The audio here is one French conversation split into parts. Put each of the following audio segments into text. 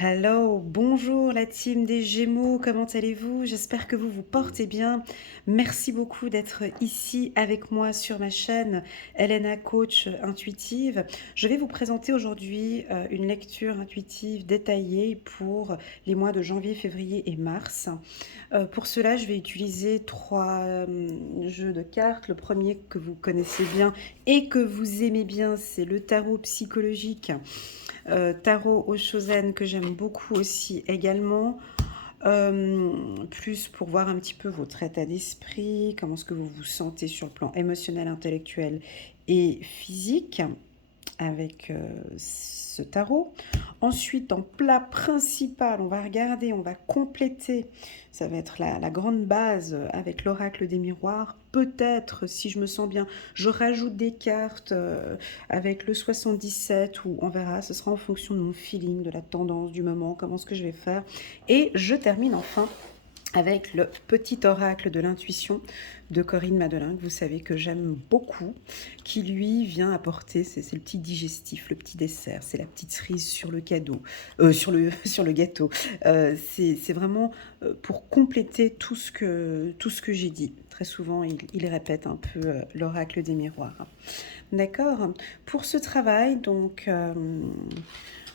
Hello, bonjour la team des Gémeaux, comment allez-vous? J'espère que vous vous portez bien. Merci beaucoup d'être ici avec moi sur ma chaîne Elena Coach Intuitive. Je vais vous présenter aujourd'hui une lecture intuitive détaillée pour les mois de janvier, février et mars. Pour cela, je vais utiliser trois jeux de cartes. Le premier que vous connaissez bien et que vous aimez bien, c'est le tarot psychologique. Tarot au Shosen que j'aime beaucoup aussi également. Plus pour voir un petit peu votre état d'esprit, comment est-ce que vous vous sentez sur le plan émotionnel, intellectuel et physique avec ce tarot. Ensuite, en plat principal, on va regarder, on va compléter. Ça va être la grande base avec l'oracle des miroirs. Peut-être, si je me sens bien, je rajoute des cartes avec le 77 ou on verra. Ce sera en fonction de mon feeling, de la tendance, du moment, comment est-ce que je vais faire. Et je termine enfin avec le petit oracle de l'intuition de Corinne Madelin, que vous savez que j'aime beaucoup, qui lui vient apporter, c'est le petit digestif, le petit dessert, c'est la petite cerise sur le cadeau, sur le gâteau. C'est vraiment pour compléter tout ce que j'ai dit. Très souvent, il répète un peu l'oracle des miroirs. D'accord. Pour ce travail, donc,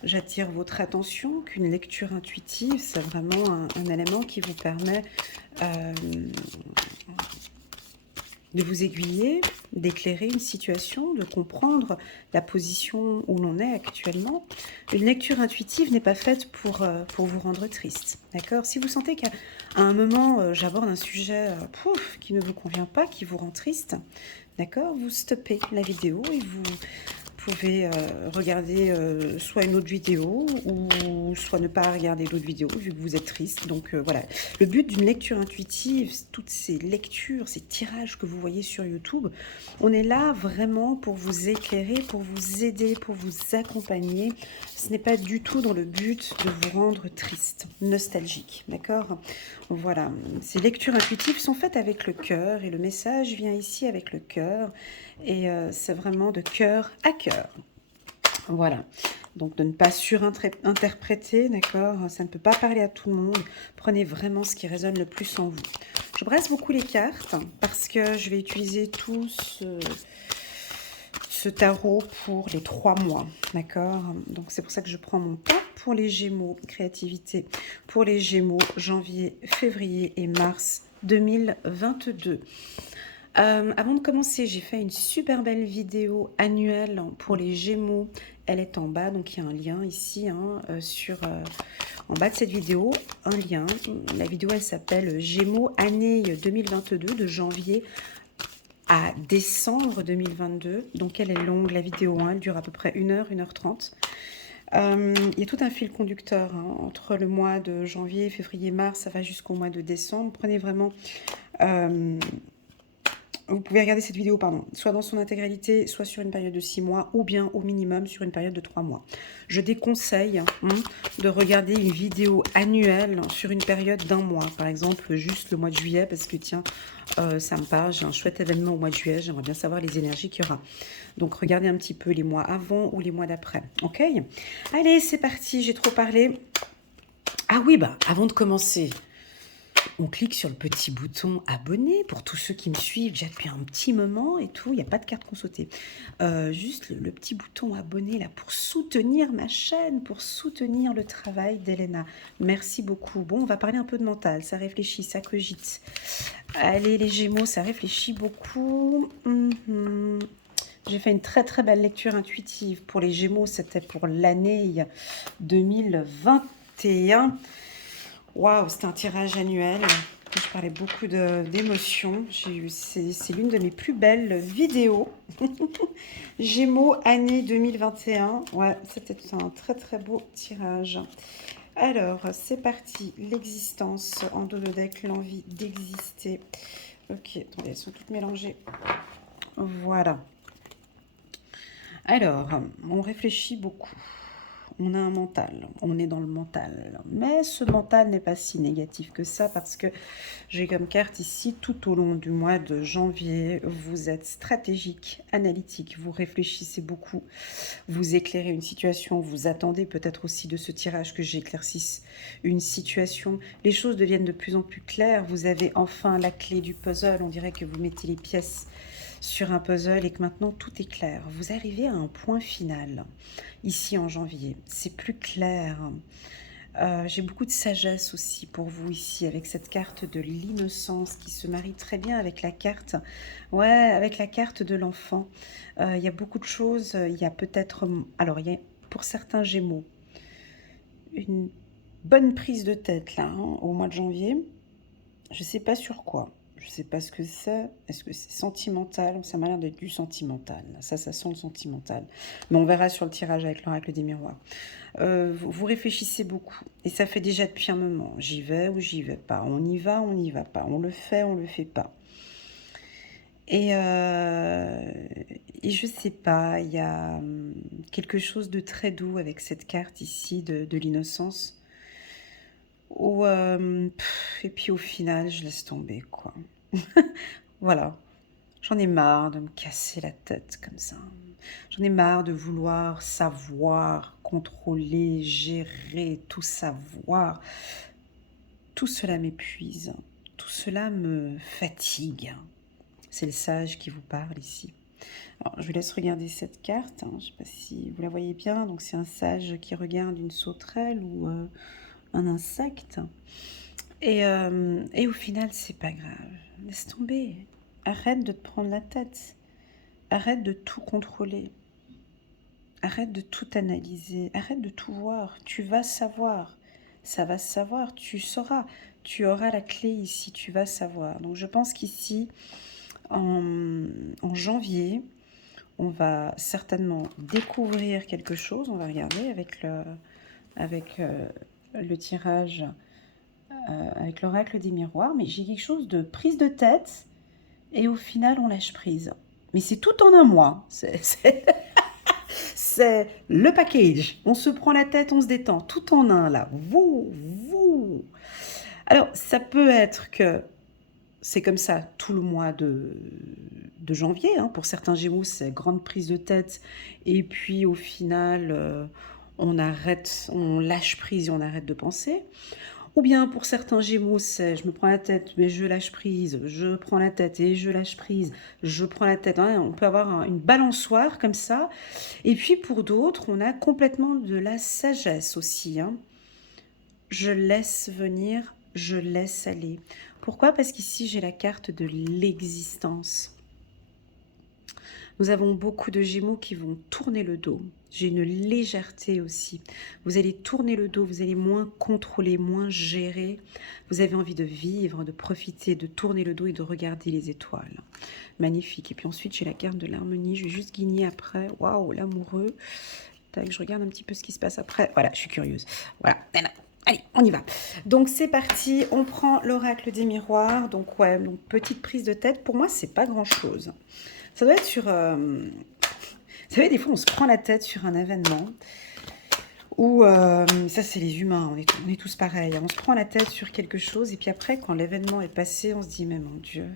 j'attire votre attention qu'une lecture intuitive, c'est vraiment un élément qui vous permet euh, de vous aiguiller, d'éclairer une situation, de comprendre la position où l'on est actuellement. Une lecture intuitive n'est pas faite pour vous rendre triste, d'accord? Si vous sentez qu'à un moment, j'aborde un sujet qui ne vous convient pas, qui vous rend triste, d'accord? Vous stoppez la vidéo et vous pouvez regarder soit une autre vidéo ou soit ne pas regarder d'autres vidéos vu que vous êtes triste. Donc voilà, le but d'une lecture intuitive, toutes ces lectures, ces tirages que vous voyez sur YouTube, on est là vraiment pour vous éclairer, pour vous aider, pour vous accompagner. Ce n'est pas du tout dans le but de vous rendre triste, nostalgique, d'accord? Voilà, ces lectures intuitives sont faites avec le cœur et le message vient ici avec le cœur et c'est vraiment de cœur à cœur. Voilà, donc de ne pas surinterpréter, d'accord? Ça ne peut pas parler à tout le monde. Prenez vraiment ce qui résonne le plus en vous. Je brasse beaucoup les cartes parce que je vais utiliser tout ce tarot pour les 3 mois, d'accord? Donc c'est pour ça que je prends mon temps pour les Gémeaux, créativité, pour les Gémeaux, janvier, février et mars 2022. Avant de commencer, j'ai fait une super belle vidéo annuelle pour les Gémeaux. Elle est en bas, donc il y a un lien ici, en bas de cette vidéo, un lien. La vidéo, elle s'appelle Gémeaux année 2022, de janvier à décembre 2022. Donc elle est longue, la vidéo, hein, elle dure à peu près 1 heure 30. Il y a tout un fil conducteur entre le mois de janvier, février, mars, ça va jusqu'au mois de décembre. Prenez vraiment... vous pouvez regarder cette vidéo, pardon, soit dans son intégralité, soit sur une période de 6 mois, ou bien au minimum sur une période de 3 mois. Je déconseille de regarder une vidéo annuelle sur une période d'1 mois. Par exemple, juste le mois de juillet, parce que tiens, ça me parle, j'ai un chouette événement au mois de juillet, j'aimerais bien savoir les énergies qu'il y aura. Donc regardez un petit peu les mois avant ou les mois d'après, ok? Allez, c'est parti, j'ai trop parlé. Ah oui, bah avant de commencer, on clique sur le petit bouton abonner pour tous ceux qui me suivent déjà depuis un petit moment et tout. Il n'y a pas de carte qu'on sautait. Juste le petit bouton abonner là pour soutenir ma chaîne, pour soutenir le travail d'Elena. Merci beaucoup. Bon, on va parler un peu de mental. Ça réfléchit, ça cogite. Allez, les Gémeaux, ça réfléchit beaucoup. J'ai fait une très très belle lecture intuitive pour les Gémeaux. C'était pour l'année 2021. Waouh, c'était un tirage annuel. Je parlais beaucoup d'émotions. C'est l'une de mes plus belles vidéos. Gémeaux, année 2021. Ouais, c'était un très très beau tirage. Alors, c'est parti. L'existence en dos de deck, l'envie d'exister. Ok, attendez, elles sont toutes mélangées. Voilà. Alors, on réfléchit beaucoup. on a un mental, on est dans le mental. Mais ce mental n'est pas si négatif que ça parce que j'ai comme carte ici, tout au long du mois de janvier, vous êtes stratégique, analytique, vous réfléchissez beaucoup, vous éclairez une situation, vous attendez peut-être aussi de ce tirage que j'éclaircisse une situation. Les choses deviennent de plus en plus claires, vous avez enfin la clé du puzzle, on dirait que vous mettez les pièces sur un puzzle et que maintenant tout est clair. Vous arrivez à un point final, ici en janvier. C'est plus clair. J'ai beaucoup de sagesse aussi pour vous ici, avec cette carte de l'innocence qui se marie très bien avec la carte, ouais, avec la carte de l'enfant. Il y a beaucoup de choses, il y a peut-être, alors il y a pour certains Gémeaux, une bonne prise de tête là, hein, au mois de janvier. Je ne sais pas sur quoi. Je ne sais pas ce que c'est. Est-ce que c'est sentimental? Ça m'a l'air d'être du sentimental. Ça sent le sentimental. Mais on verra sur le tirage avec l'oracle des miroirs. Vous réfléchissez beaucoup. Et ça fait déjà depuis un moment. J'y vais ou j'y vais pas. On y va, on n'y va pas. On le fait, on le fait pas. Et je sais pas, il y a quelque chose de très doux avec cette carte ici de l'innocence. Et puis au final, je laisse tomber, quoi. Voilà. J'en ai marre de me casser la tête comme ça. J'en ai marre de vouloir savoir, contrôler, gérer, tout savoir. Tout cela m'épuise. Tout cela me fatigue. C'est le sage qui vous parle ici. Alors, je vous laisse regarder cette carte. Je ne sais pas si vous la voyez bien. Donc, c'est un sage qui regarde une sauterelle ou un insecte. Et au final, c'est pas grave. Laisse tomber. Arrête de te prendre la tête. Arrête de tout contrôler. Arrête de tout analyser. Arrête de tout voir. Tu vas savoir. Ça va se savoir. Tu sauras. Tu auras la clé ici. Tu vas savoir. Donc, je pense qu'ici, en janvier, on va certainement découvrir quelque chose. On va regarder avec le tirage, avec l'oracle des miroirs. Mais j'ai quelque chose de prise de tête et au final, on lâche prise. Mais c'est tout en un mois. C'est le package. On se prend la tête, on se détend. Tout en un, là. Vous. Alors, ça peut être que c'est comme ça tout le mois de janvier. Hein. Pour certains Gémeaux, c'est grande prise de tête. Et puis, au final, on lâche prise et on arrête de penser. Ou bien pour certains Gémeaux, c'est je me prends la tête, mais je lâche prise, je prends la tête et je lâche prise, je prends la tête. Hein. On peut avoir une balançoire comme ça. Et puis pour d'autres, on a complètement de la sagesse aussi. Hein. Je laisse venir, je laisse aller. Pourquoi? Parce qu'ici, j'ai la carte de l'existence. Nous avons beaucoup de Gémeaux qui vont tourner le dos. J'ai une légèreté aussi. Vous allez tourner le dos, vous allez moins contrôler, moins gérer. Vous avez envie de vivre, de profiter, de tourner le dos et de regarder les étoiles. Magnifique. Et puis ensuite, j'ai la carte de l'harmonie. Je vais juste guigner après. Waouh, l'amoureux. Tac, je regarde un petit peu ce qui se passe après. Voilà, je suis curieuse. Voilà. Allez, on y va. Donc c'est parti, on prend l'oracle des miroirs. Donc ouais, donc petite prise de tête. Pour moi, c'est pas grand-chose. Ça doit être sur... Vous savez, des fois, on se prend la tête sur un événement où... ça, c'est les humains, on est tous pareils. On se prend la tête sur quelque chose et puis après, quand l'événement est passé, on se dit, mais mon Dieu,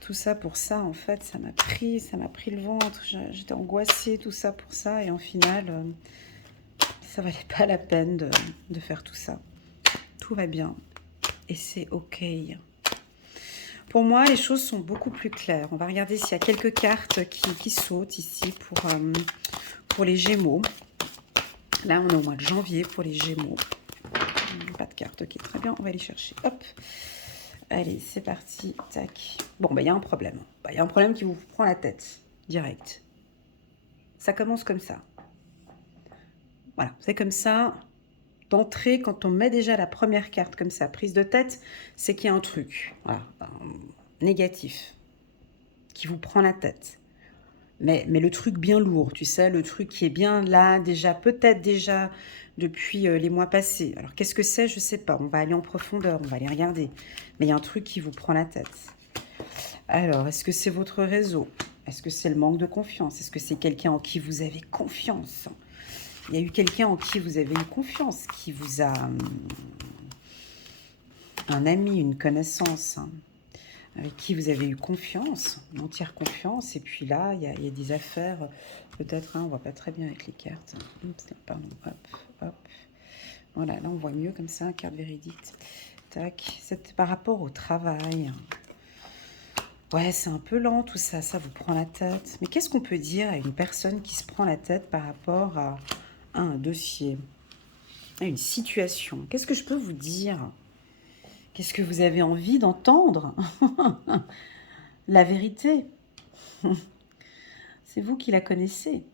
tout ça pour ça, en fait, ça m'a pris le ventre. J'étais angoissée, tout ça pour ça. Et en final, ça valait pas la peine de faire tout ça. Tout va bien et c'est OK. Pour moi, les choses sont beaucoup plus claires. On va regarder s'il y a quelques cartes qui sautent ici pour les Gémeaux. Là, on est au mois de janvier pour les Gémeaux. Pas de carte, ok, très bien, on va aller chercher. Hop, allez, c'est parti, tac. Bon, il y a un problème. Il y a un problème qui vous prend la tête, direct. Ça commence comme ça. Voilà, c'est comme ça. D'entrée, quand on met déjà la première carte comme ça, prise de tête, c'est qu'il y a un truc négatif qui vous prend la tête. Mais le truc bien lourd, tu sais, le truc qui est bien là, déjà, peut-être déjà depuis les mois passés. Alors, qu'est-ce que c'est? Je ne sais pas. On va aller en profondeur, on va aller regarder. Mais il y a un truc qui vous prend la tête. Alors, est-ce que c'est votre réseau? Est-ce que c'est le manque de confiance? Est-ce que c'est quelqu'un en qui vous avez confiance? Il y a eu quelqu'un en qui vous avez eu confiance, qui vous a... un ami, une connaissance, hein, avec qui vous avez eu confiance, une entière confiance. Et puis là, il y a des affaires, peut-être, hein, on ne voit pas très bien avec les cartes. Oups, pardon, hop, hop. Voilà, là on voit mieux comme ça, carte véridique. Tac, c'est par rapport au travail. Ouais, c'est un peu lent tout ça, ça vous prend la tête. Mais qu'est-ce qu'on peut dire à une personne qui se prend la tête par rapport à un dossier, à une situation? Qu'est-ce que je peux vous dire? Qu'est-ce que vous avez envie d'entendre? La vérité. C'est vous qui la connaissez.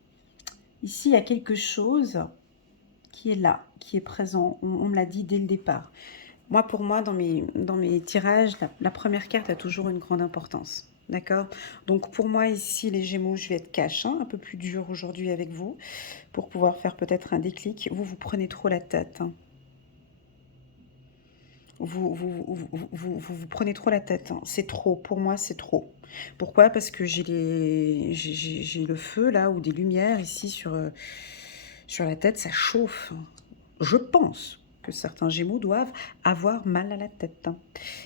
Ici, il y a quelque chose qui est là, qui est présent. On me l'a dit dès le départ. Moi, pour moi, dans mes tirages, la première carte a toujours une grande importance. D'accord? Donc, pour moi, ici, les Gémeaux, je vais être cash, hein, un peu plus dur aujourd'hui avec vous, pour pouvoir faire peut-être un déclic. Vous prenez trop la tête. Hein. Vous prenez trop la tête. Hein. C'est trop. Pour moi, c'est trop. Pourquoi? Parce que j'ai le feu, là, ou des lumières ici sur la tête. Ça chauffe. Je pense que certains Gémeaux doivent avoir mal à la tête. Hein.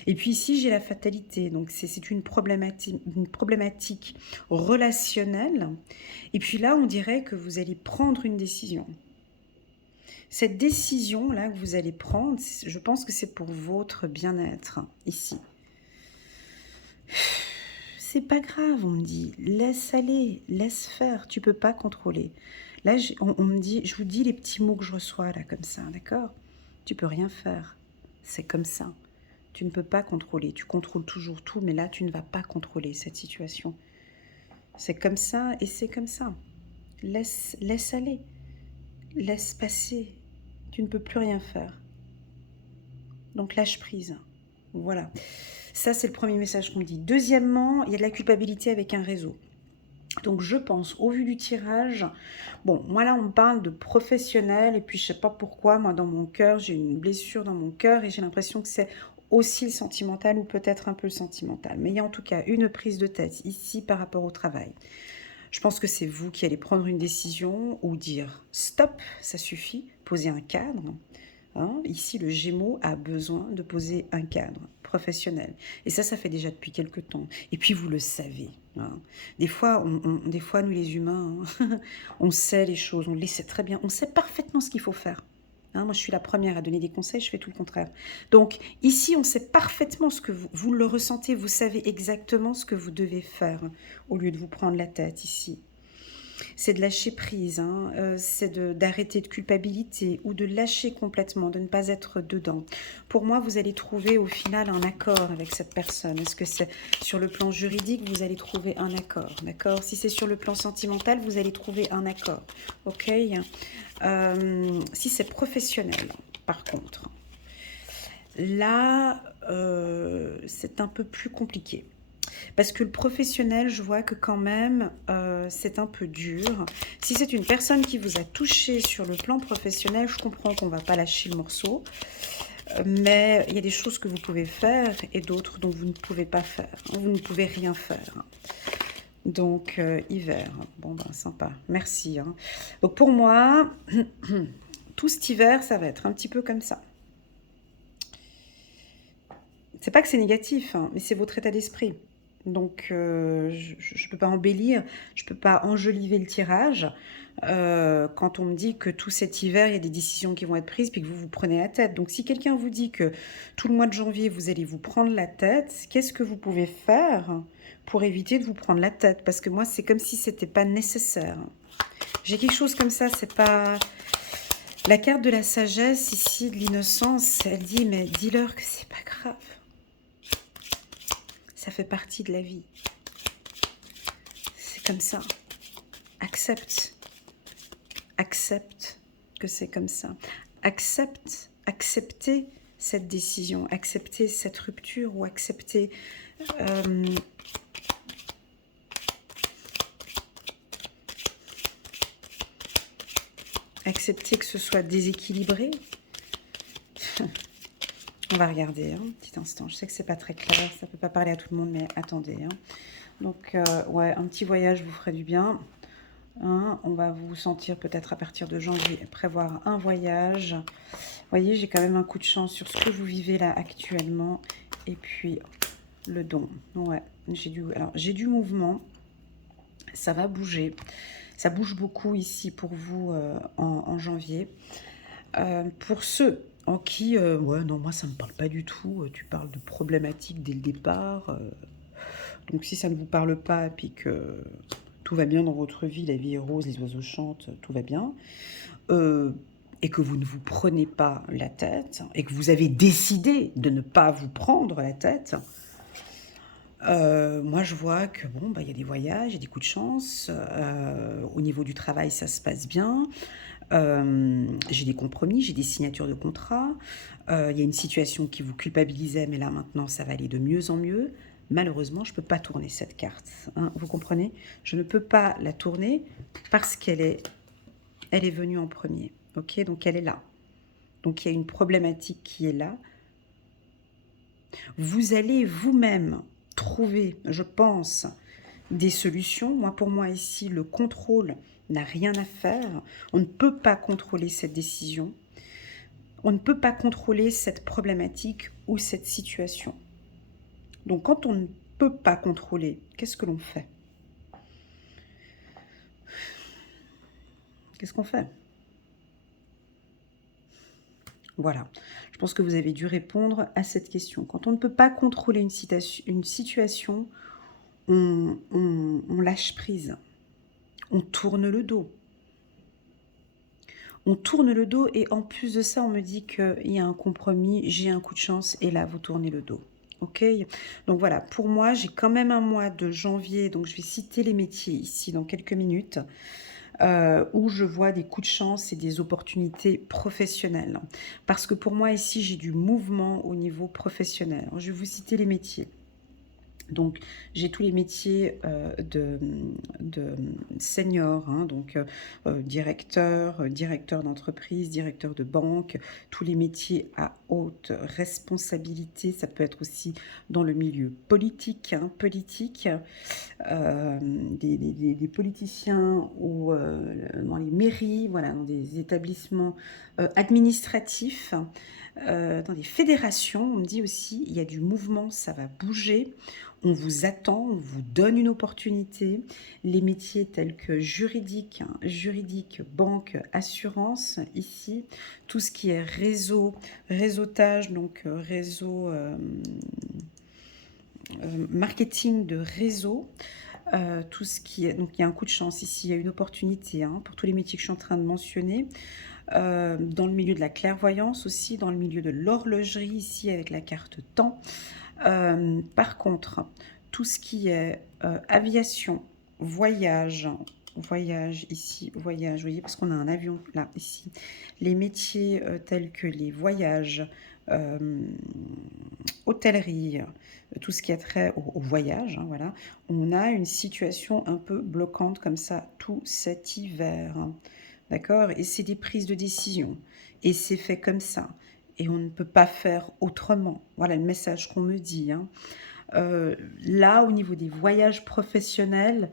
Et puis ici, j'ai la fatalité. Donc, c'est une problématique relationnelle. Et puis là, on dirait que vous allez prendre une décision. Cette décision-là que vous allez prendre, je pense que c'est pour votre bien-être, ici. C'est pas grave, on me dit. Laisse aller, laisse faire. Tu peux pas contrôler. Là, on me dit, je vous dis les petits mots que je reçois, là, comme ça, d'accord? Tu peux rien faire. C'est comme ça. Tu ne peux pas contrôler. Tu contrôles toujours tout, mais là, tu ne vas pas contrôler cette situation. C'est comme ça et c'est comme ça. Laisse aller. Laisse passer. Tu ne peux plus rien faire. Donc lâche prise. Voilà. Ça, c'est le premier message qu'on me dit. Deuxièmement, il y a de la culpabilité avec un réseau. Donc je pense, au vu du tirage, bon, moi là on me parle de professionnel, et puis je sais pas pourquoi, moi dans mon cœur, j'ai une blessure dans mon cœur, et j'ai l'impression que c'est aussi le sentimental, ou peut-être un peu le sentimental. Mais il y a en tout cas une prise de tête ici par rapport au travail. Je pense que c'est vous qui allez prendre une décision ou dire stop, ça suffit, poser un cadre. Hein, ici, le Gémeaux a besoin de poser un cadre professionnel. Et ça fait déjà depuis quelques temps. Et puis, vous le savez. Hein. Des fois, nous les humains, hein, on sait les choses, on les sait très bien. On sait parfaitement ce qu'il faut faire. Hein, moi, je suis la première à donner des conseils, je fais tout le contraire. Donc, ici, on sait parfaitement ce que vous le ressentez, vous savez exactement ce que vous devez faire, au lieu de vous prendre la tête ici. C'est de lâcher prise, hein, c'est d'arrêter de culpabilité ou de lâcher complètement, de ne pas être dedans. Pour moi, vous allez trouver au final un accord avec cette personne. Est-ce que c'est sur le plan juridique, vous allez trouver un accord, d'accord? Si c'est sur le plan sentimental, vous allez trouver un accord, ok? Si c'est professionnel, par contre, là, c'est un peu plus compliqué. Parce que le professionnel, je vois que quand même, c'est un peu dur. Si c'est une personne qui vous a touché sur le plan professionnel, je comprends qu'on ne va pas lâcher le morceau. Mais il y a des choses que vous pouvez faire et d'autres dont vous ne pouvez pas faire. Vous ne pouvez rien faire. Donc, hiver. Bon, ben, sympa. Merci. Hein. Donc, pour moi, tout cet hiver, ça va être un petit peu comme ça. C'est pas que c'est négatif, hein, mais c'est votre état d'esprit. Donc, je ne peux pas embellir, je ne peux pas enjoliver le tirage quand on me dit que tout cet hiver, il y a des décisions qui vont être prises puis que vous prenez la tête. Donc, si quelqu'un vous dit que tout le mois de janvier, vous allez vous prendre la tête, qu'est-ce que vous pouvez faire pour éviter de vous prendre la tête? Parce que moi, c'est comme si ce n'était pas nécessaire. J'ai quelque chose comme ça, c'est pas... La carte de la sagesse ici, de l'innocence, elle dit, mais dis-leur que c'est pas grave. Ça fait partie de la vie. C'est comme ça. Accepte. Accepte que c'est comme ça. Accepter cette décision, accepter cette rupture ou accepter... accepter que ce soit déséquilibré. On va regarder un petit instant. Je sais que c'est pas très clair, ça peut pas parler à tout le monde, mais attendez. Hein. Donc, ouais, un petit voyage vous ferait du bien. hein. On va vous sentir peut-être à partir de janvier prévoir un voyage. Vous voyez, j'ai quand même un coup de chance sur ce que vous vivez là actuellement. Et puis, le don. Ouais, j'ai du mouvement. Ça va bouger. Ça bouge beaucoup ici pour vous en janvier. Pour ceux en qui, ouais, non, moi ça me parle pas du tout. Tu parles de problématiques dès le départ. Donc si ça ne vous parle pas, puis que tout va bien dans votre vie, la vie est rose, les oiseaux chantent, tout va bien, et que vous ne vous prenez pas la tête, et que vous avez décidé de ne pas vous prendre la tête, moi je vois que bon, bah, y a des voyages, il y a des coups de chance, au niveau du travail ça se passe bien, j'ai des compromis, j'ai des signatures de contrats, il y a une situation qui vous culpabilisait, mais là maintenant ça va aller de mieux en mieux. Malheureusement, je ne peux pas tourner cette carte, hein, vous comprenez? Je ne peux pas la tourner parce elle est venue en premier, ok? Donc elle est là. Donc il y a une problématique qui est là. Vous allez vous-même trouver, je pense, des solutions. Moi, pour moi, ici, le contrôle n'a rien à faire. On ne peut pas contrôler cette décision. On ne peut pas contrôler cette problématique ou cette situation. Donc, quand on ne peut pas contrôler, qu'est-ce que l'on fait? Qu'est-ce qu'on fait? Voilà. Je pense que vous avez dû répondre à cette question. Quand on ne peut pas contrôler une situation, on lâche prise. On tourne le dos. On tourne le dos et en plus de ça, on me dit qu'il y a un compromis, j'ai un coup de chance et là, vous tournez le dos. Ok? Donc voilà, pour moi, j'ai quand même un mois de janvier, donc je vais citer les métiers ici dans quelques minutes, où je vois des coups de chance et des opportunités professionnelles. Parce que pour moi, ici, j'ai du mouvement au niveau professionnel. Je vais vous citer les métiers. Donc, j'ai tous les métiers de senior, hein, donc directeur d'entreprise, directeur de banque, tous les métiers à haute responsabilité. Ça peut être aussi dans le milieu politique, hein, des politiciens ou dans les mairies, voilà, dans des établissements administratifs, dans des fédérations. On me dit aussi, il y a du mouvement, ça va bouger. On vous attend, on vous donne une opportunité. Les métiers tels que juridique, hein, juridique, banque, assurance, ici, tout ce qui est réseautage, donc réseau, marketing de réseau, tout ce qui est... Donc il y a un coup de chance ici, il y a une opportunité, hein, pour tous les métiers que je suis en train de mentionner. Dans le milieu de la clairvoyance aussi, dans le milieu de l'horlogerie ici avec la carte temps. Par contre, tout ce qui est aviation, voyage ici, voyage, vous voyez, parce qu'on a un avion là, ici. Les métiers tels que les voyages, hôtellerie, tout ce qui a trait au voyage, hein, voilà. On a une situation un peu bloquante comme ça tout cet hiver, hein. D'accord? Et c'est des prises de décision. Et c'est fait comme ça. Et on ne peut pas faire autrement. Voilà le message qu'on me dit, hein. Là, au niveau des voyages professionnels,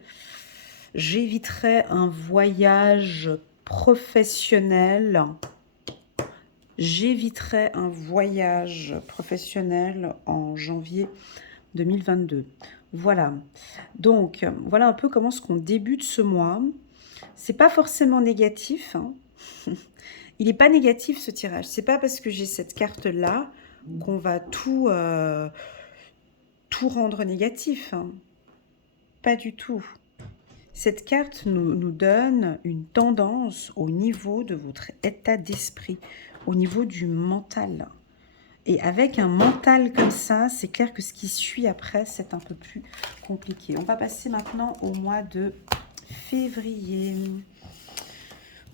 j'éviterais un voyage professionnel. J'éviterais un voyage professionnel en janvier 2022. Voilà. Donc, voilà un peu comment est-ce qu'on débute ce mois. C'est pas forcément négatif, hein. Il n'est pas négatif ce tirage. C'est pas parce que j'ai cette carte-là qu'on va tout rendre négatif, hein. Pas du tout. Cette carte nous donne une tendance au niveau de votre état d'esprit, au niveau du mental. Et avec un mental comme ça, c'est clair que ce qui suit après, c'est un peu plus compliqué. On va passer maintenant au mois de février.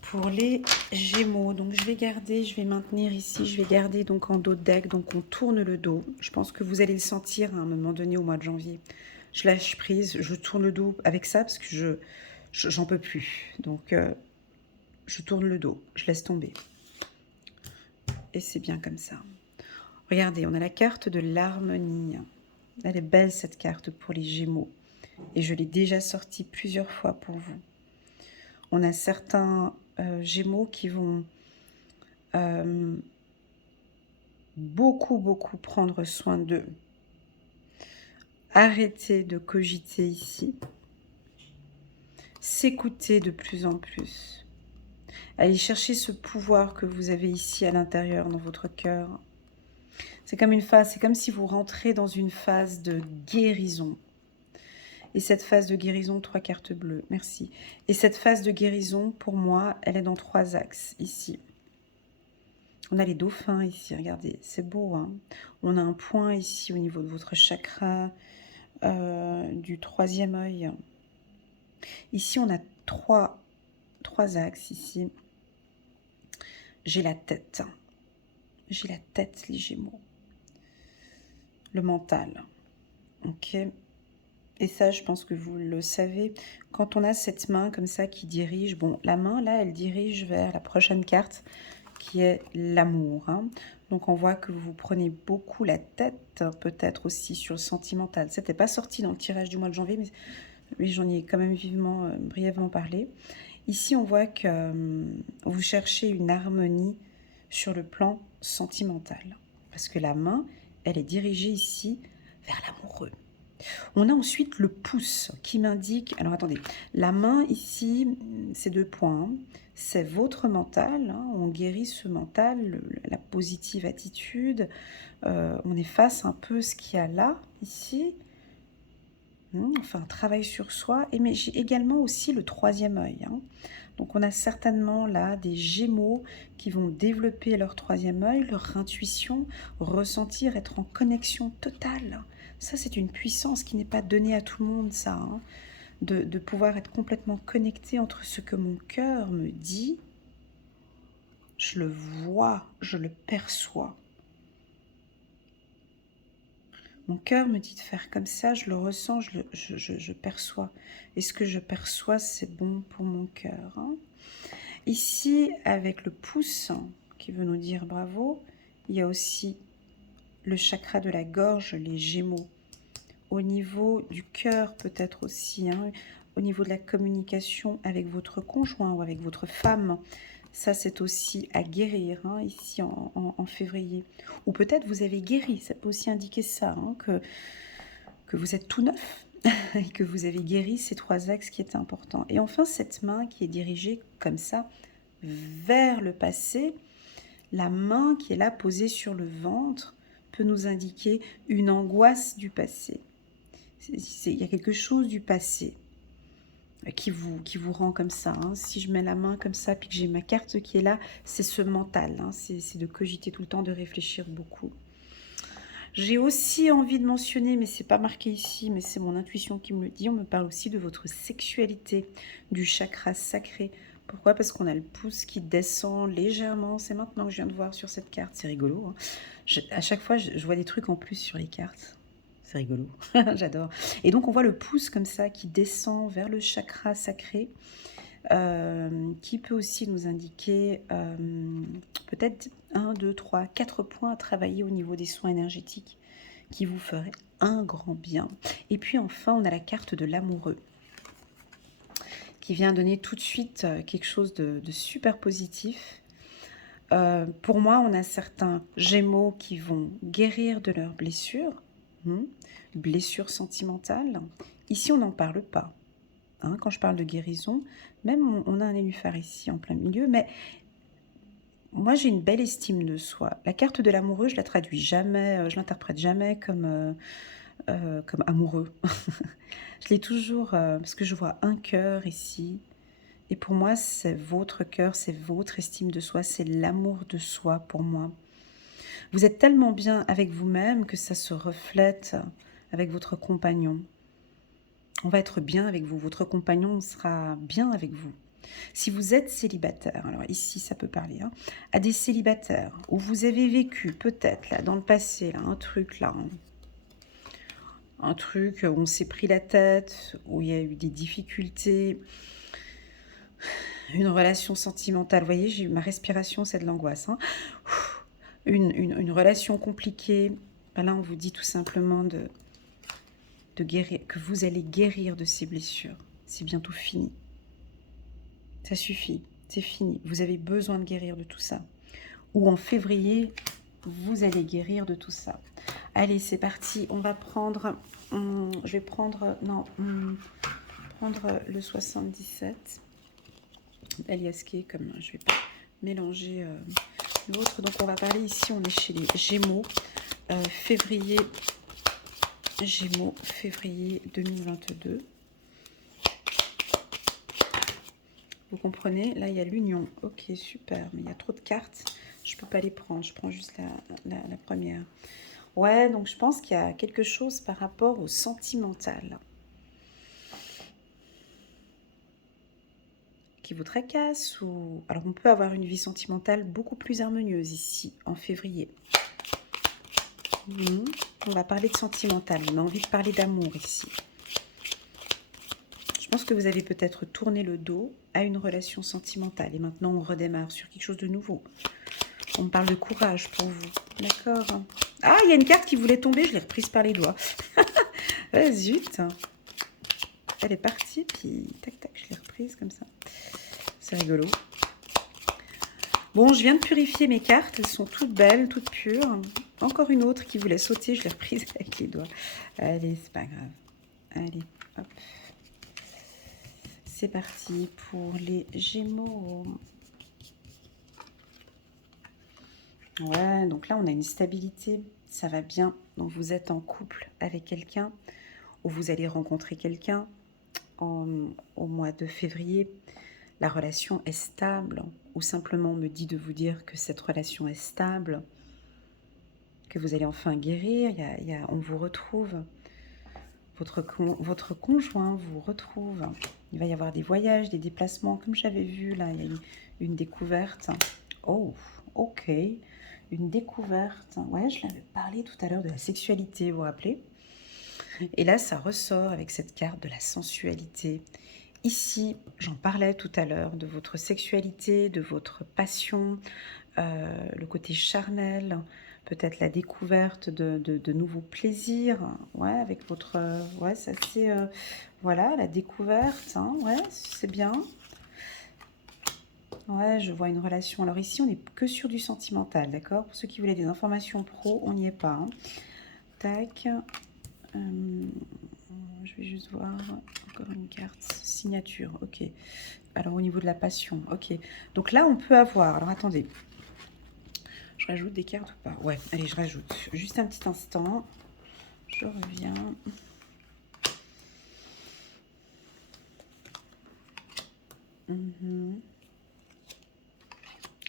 Pour les Gémeaux, donc je vais maintenir ici, je vais garder donc en dos de deck, donc on tourne le dos. Je pense que vous allez le sentir à un moment donné au mois de janvier. Je lâche prise, je tourne le dos avec ça parce que j'en peux plus. Donc je tourne le dos, je laisse tomber. Et c'est bien comme ça. Regardez, on a la carte de l'harmonie. Elle est belle cette carte pour les Gémeaux. Et je l'ai déjà sortie plusieurs fois pour vous. On a certains Gémeaux qui vont beaucoup prendre soin d'eux. Arrêtez de cogiter ici. S'écouter de plus en plus. Allez chercher ce pouvoir que vous avez ici à l'intérieur, dans votre cœur. C'est comme une phase, c'est comme si vous rentrez dans une phase de guérison. Et cette phase de guérison, 3 cartes bleues, merci. Et cette phase de guérison, pour moi, elle est dans 3 axes, ici. On a les dauphins ici, regardez, c'est beau, hein. On a un point ici au niveau de votre chakra du 3e œil. Ici, on a trois axes ici. J'ai la tête. J'ai la tête, les Gémeaux. Le mental. Ok. Et ça, je pense que vous le savez. Quand on a cette main comme ça qui dirige... Bon, la main, là, elle dirige vers la prochaine carte qui est l'amour. Hein. Donc, on voit que vous prenez beaucoup la tête, peut-être aussi sur le sentimental. Ça n'était pas sorti dans le tirage du mois de janvier, mais j'en ai quand même vivement, brièvement parlé. Ici, on voit que vous cherchez une harmonie sur le plan sentimental. Parce que la main, elle est dirigée ici vers l'amoureux. On a ensuite le pouce qui m'indique... Alors, attendez. La main, ici, c'est 2 points. Hein. C'est votre mental. Hein. On guérit ce mental, la positive attitude. On efface un peu ce qu'il y a là, ici. Enfin, travail sur soi. Mais j'ai également aussi le 3e œil. Hein. Donc, on a certainement là des Gémeaux qui vont développer leur 3e œil, leur intuition, ressentir, être en connexion totale. Ça, c'est une puissance qui n'est pas donnée à tout le monde, ça. Hein, de pouvoir être complètement connecté entre ce que mon cœur me dit, je le vois, je le perçois. Mon cœur me dit de faire comme ça, je le ressens, je perçois. Et ce que je perçois, c'est bon pour mon cœur. Hein. Ici, avec le pouce, qui veut nous dire bravo, il y a aussi le chakra de la gorge, les Gémeaux. Au niveau du cœur, peut-être aussi, hein, au niveau de la communication avec votre conjoint ou avec votre femme. Ça, c'est aussi à guérir, hein, ici en février. Ou peut-être vous avez guéri, ça peut aussi indiquer ça, hein, que vous êtes tout neuf et que vous avez guéri ces 3 axes qui étaient importants. Et enfin, cette main qui est dirigée comme ça vers le passé, la main qui est là posée sur le ventre peut nous indiquer une angoisse du passé. Il y a quelque chose du passé qui vous rend comme ça. Hein. Si je mets la main comme ça, puis que j'ai ma carte qui est là, c'est ce mental. Hein. C'est de cogiter tout le temps, de réfléchir beaucoup. J'ai aussi envie de mentionner, mais c'est pas marqué ici, mais c'est mon intuition qui me le dit, on me parle aussi de votre sexualité, du chakra sacré. Pourquoi? Parce qu'on a le pouce qui descend légèrement. C'est maintenant que je viens de voir sur cette carte. C'est rigolo. Hein. À chaque fois, je vois des trucs en plus sur les cartes. C'est rigolo, j'adore. Et donc, on voit le pouce comme ça qui descend vers le chakra sacré, qui peut aussi nous indiquer peut-être 1, 2, 3, 4 points à travailler au niveau des soins énergétiques qui vous feraient un grand bien. Et puis enfin, on a la carte de l'amoureux qui vient donner tout de suite quelque chose de super positif. Pour moi, on a certains Gémeaux qui vont guérir de leurs blessures, blessures sentimentales. Ici, on n'en parle pas. Hein, quand je parle de guérison, même on a un nénuphar ici en plein milieu, mais moi j'ai une belle estime de soi. La carte de l'amoureux, je la traduis jamais, je l'interprète jamais comme amoureux. Je l'ai toujours, parce que je vois un cœur ici, et pour moi c'est votre cœur, c'est votre estime de soi, c'est l'amour de soi pour moi. Vous êtes tellement bien avec vous-même que ça se reflète avec votre compagnon. On va être bien avec vous, votre compagnon sera bien avec vous. Si vous êtes célibataire, alors ici ça peut parler, hein, à des célibataires où vous avez vécu peut-être là dans le passé, là, un truc où on s'est pris la tête, où il y a eu des difficultés, une relation sentimentale, vous voyez, ma respiration c'est de l'angoisse, hein. Une relation compliquée, ben là on vous dit tout simplement de guérir, que vous allez guérir de ces blessures, c'est bientôt fini. Ça suffit, c'est fini. Vous avez besoin de guérir de tout ça. Ou en février, vous allez guérir de tout ça. Allez, c'est parti. On va prendre... je vais prendre... Non, prendre le 77. Alias qui est comme... Je vais pas mélanger l'autre. Donc, on va parler ici. On est chez les Gémeaux. Février... Gémeaux, février 2022. Vous comprenez? Là, il y a l'union. Ok, super. Mais il y a trop de cartes. Je ne peux pas les prendre. Je prends juste la première. Ouais, donc je pense qu'il y a quelque chose par rapport au sentimental qui vous tracasse. Ou... Alors, on peut avoir une vie sentimentale beaucoup plus harmonieuse ici, en février. On va parler de sentimental. On a envie de parler d'amour ici. Je pense que vous avez peut-être tourné le dos à une relation sentimentale. Et maintenant, on redémarre sur quelque chose de nouveau. On parle de courage pour vous. D'accord? Ah, il y a une carte qui voulait tomber. Je l'ai reprise par les doigts. Zut. Elle est partie. Puis, tac, tac, je l'ai reprise comme ça. C'est rigolo. Bon, je viens de purifier mes cartes. Elles sont toutes belles, toutes pures. Encore une autre qui voulait sauter. Je l'ai reprise avec les doigts. Allez, c'est pas grave. Allez, hop. C'est parti pour les Gémeaux. Ouais, donc là, on a une stabilité. Ça va bien. Donc, vous êtes en couple avec quelqu'un ou vous allez rencontrer quelqu'un au mois de février. La relation est stable ou simplement on me dit de vous dire que cette relation est stable, que vous allez enfin guérir. On vous retrouve. Votre conjoint vous retrouve. Il va y avoir des voyages, des déplacements. Comme j'avais vu, là, il y a une découverte. Oh, ok. Une découverte. Ouais, je l'avais parlé tout à l'heure de la sexualité, vous vous rappelez? Et là, ça ressort avec cette carte de la sensualité. Ici, j'en parlais tout à l'heure de votre sexualité, de votre passion, le côté charnel, peut-être la découverte de nouveaux plaisirs, ouais, avec votre... ouais, ça c'est... voilà, la découverte, hein, ouais, c'est bien. Ouais, je vois une relation. Alors ici, on n'est que sur du sentimental, d'accord? Pour ceux qui voulaient des informations pro, on n'y est pas. Hein. Tac. Je vais juste voir encore une carte. Signature, ok. Alors au niveau de la passion, ok. Donc là, on peut avoir... Alors attendez. Je rajoute des cartes ou pas? Ouais, allez, je rajoute. Juste un petit instant. Je reviens.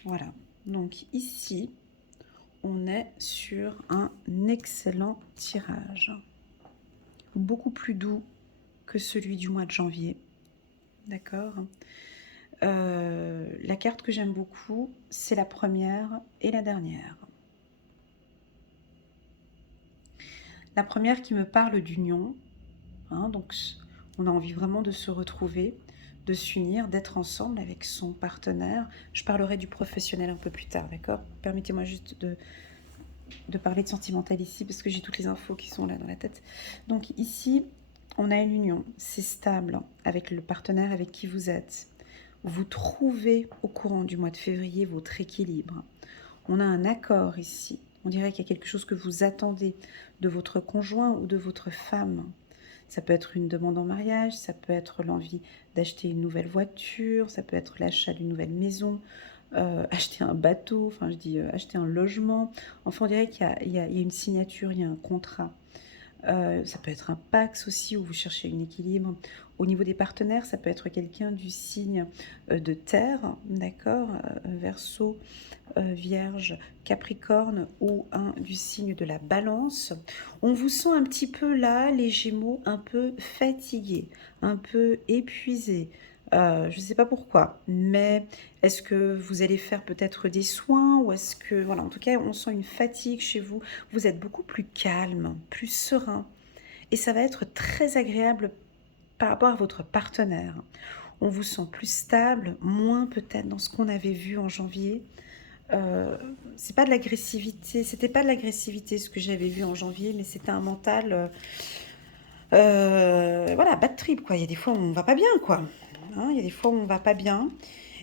Voilà. Donc ici, on est sur un excellent tirage. Beaucoup plus doux que celui du mois de janvier. D'accord? La carte que j'aime beaucoup, c'est la première et la dernière. La première qui me parle d'union, hein, donc on a envie vraiment de se retrouver, de s'unir, d'être ensemble avec son partenaire. Je parlerai du professionnel un peu plus tard, d'accord? Permettez-moi juste de parler de sentimental ici, parce que j'ai toutes les infos qui sont là dans la tête. Donc ici, on a une union, c'est stable avec le partenaire avec qui vous êtes. Vous trouvez au courant du mois de février votre équilibre. On a un accord ici. On dirait qu'il y a quelque chose que vous attendez de votre conjoint ou de votre femme. Ça peut être une demande en mariage, ça peut être l'envie d'acheter une nouvelle voiture, ça peut être l'achat d'une nouvelle maison, acheter un bateau, enfin je dis acheter un logement. Enfin on dirait qu'il y a une signature, il y a un contrat. Ça peut être un Pax aussi où vous cherchez un équilibre. Au niveau des partenaires, ça peut être quelqu'un du signe de terre, d'accord, Verseau, Vierge, Capricorne ou un du signe de la Balance. On vous sent un petit peu là, les Gémeaux, un peu fatigués, un peu épuisés. Je ne sais pas pourquoi, mais est-ce que vous allez faire peut-être des soins ou est-ce que... Voilà, en tout cas, on sent une fatigue chez vous. Vous êtes beaucoup plus calme, plus serein. Et ça va être très agréable par rapport à votre partenaire. On vous sent plus stable, moins peut-être dans ce qu'on avait vu en janvier. C'est pas de l'agressivité, c'était pas de l'agressivité ce que j'avais vu en janvier, mais c'était un mental... voilà, bad trip, quoi. Il y a des fois, on va pas bien, quoi. hein. Il y a des fois où on ne va pas bien.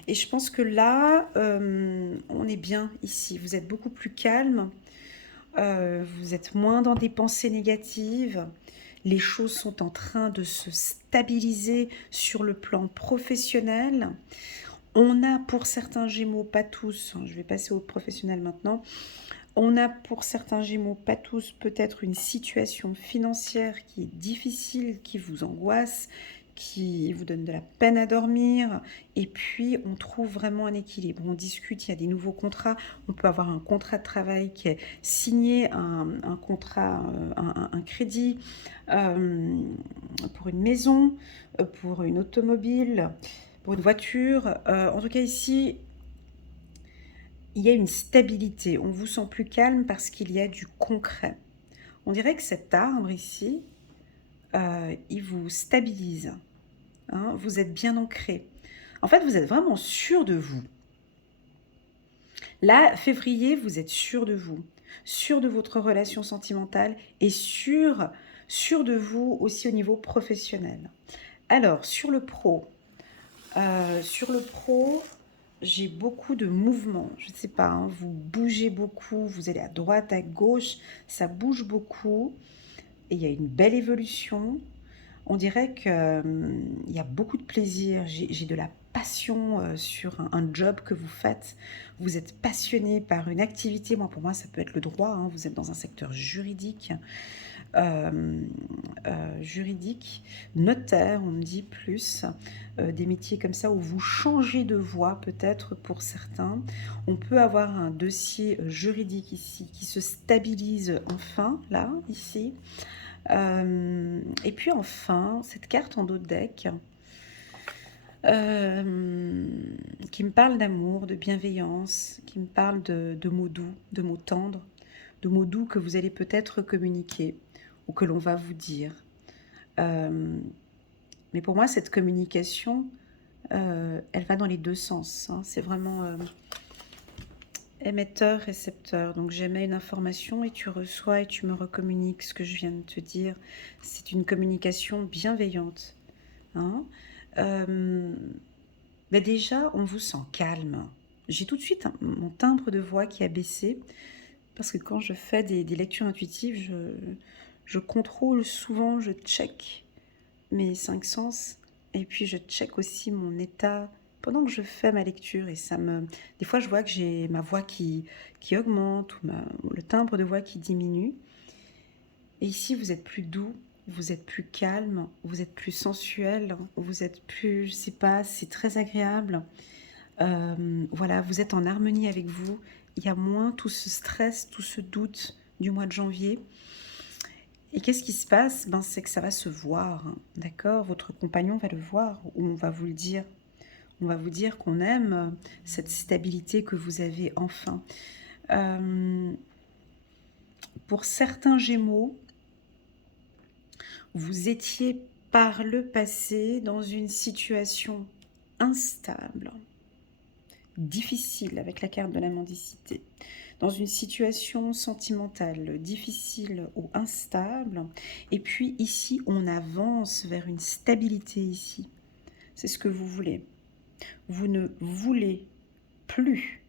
Et je pense que là, on est bien ici. Vous êtes beaucoup plus calme. Vous êtes moins dans des pensées négatives. Les choses sont en train de se stabiliser sur le plan professionnel. On a pour certains Gémeaux, pas tous, hein, je vais passer au professionnel maintenant, on a pour certains Gémeaux, pas tous, peut-être une situation financière qui est difficile, qui vous angoisse, qui vous donne de la peine à dormir, et puis on trouve vraiment un équilibre. On discute, il y a des nouveaux contrats, on peut avoir un contrat de travail qui est signé, un contrat, un crédit pour une maison, pour une automobile, pour une voiture. En tout cas ici, il y a une stabilité. On vous sent plus calme parce qu'il y a du concret. On dirait que cet arbre ici, il vous stabilise. Hein, vous êtes bien ancré. En fait, vous êtes vraiment sûr de vous. Là, février, vous êtes sûr de vous, sûr de votre relation sentimentale et sûr de vous aussi au niveau professionnel. Alors, sur le pro, j'ai beaucoup de mouvements. Je ne sais pas, hein, vous bougez beaucoup, vous allez à droite, à gauche, ça bouge beaucoup. Et il y a une belle évolution. On dirait qu'il y a beaucoup de plaisir. J'ai de la passion sur un job que vous faites. Vous êtes passionné par une activité. Moi, pour moi, ça peut être le droit. Hein. Vous êtes dans un secteur juridique. Juridique, notaire, on me dit plus, des métiers comme ça où vous changez de voie peut-être pour certains. On peut avoir un dossier juridique ici qui se stabilise enfin, là, ici. Et puis enfin, cette carte en dos de deck qui me parle d'amour, de bienveillance, qui me parle de mots doux, de mots tendres, de mots doux que vous allez peut-être communiquer ou que l'on va vous dire. Mais pour moi, cette communication, elle va dans les deux sens. Hein. C'est vraiment émetteur, récepteur. Donc j'émets une information et tu reçois et tu me recommuniques ce que je viens de te dire. C'est une communication bienveillante. Hein. Mais déjà, on vous sent calme. J'ai tout de suite mon timbre de voix qui a baissé parce que quand je fais des lectures intuitives, je contrôle souvent, je check mes cinq sens et puis je check aussi mon état pendant que je fais ma lecture et des fois je vois que j'ai ma voix qui augmente ou le timbre de voix qui diminue. Et ici vous êtes plus doux, vous êtes plus calme, vous êtes plus sensuel, vous êtes plus, je sais pas, c'est très agréable. Voilà, vous êtes en harmonie avec vous. Il y a moins tout ce stress, tout ce doute du mois de janvier. Et qu'est-ce qui se passe? C'est que ça va se voir, hein, d'accord? Votre compagnon va le voir, ou on va vous le dire. On va vous dire qu'on aime cette stabilité que vous avez enfin. Pour certains Gémeaux, vous étiez par le passé dans une situation instable, difficile avec la carte de la mendicité, dans une situation sentimentale difficile ou instable. Et puis ici, on avance vers une stabilité ici. C'est ce que vous voulez. Vous ne voulez plus,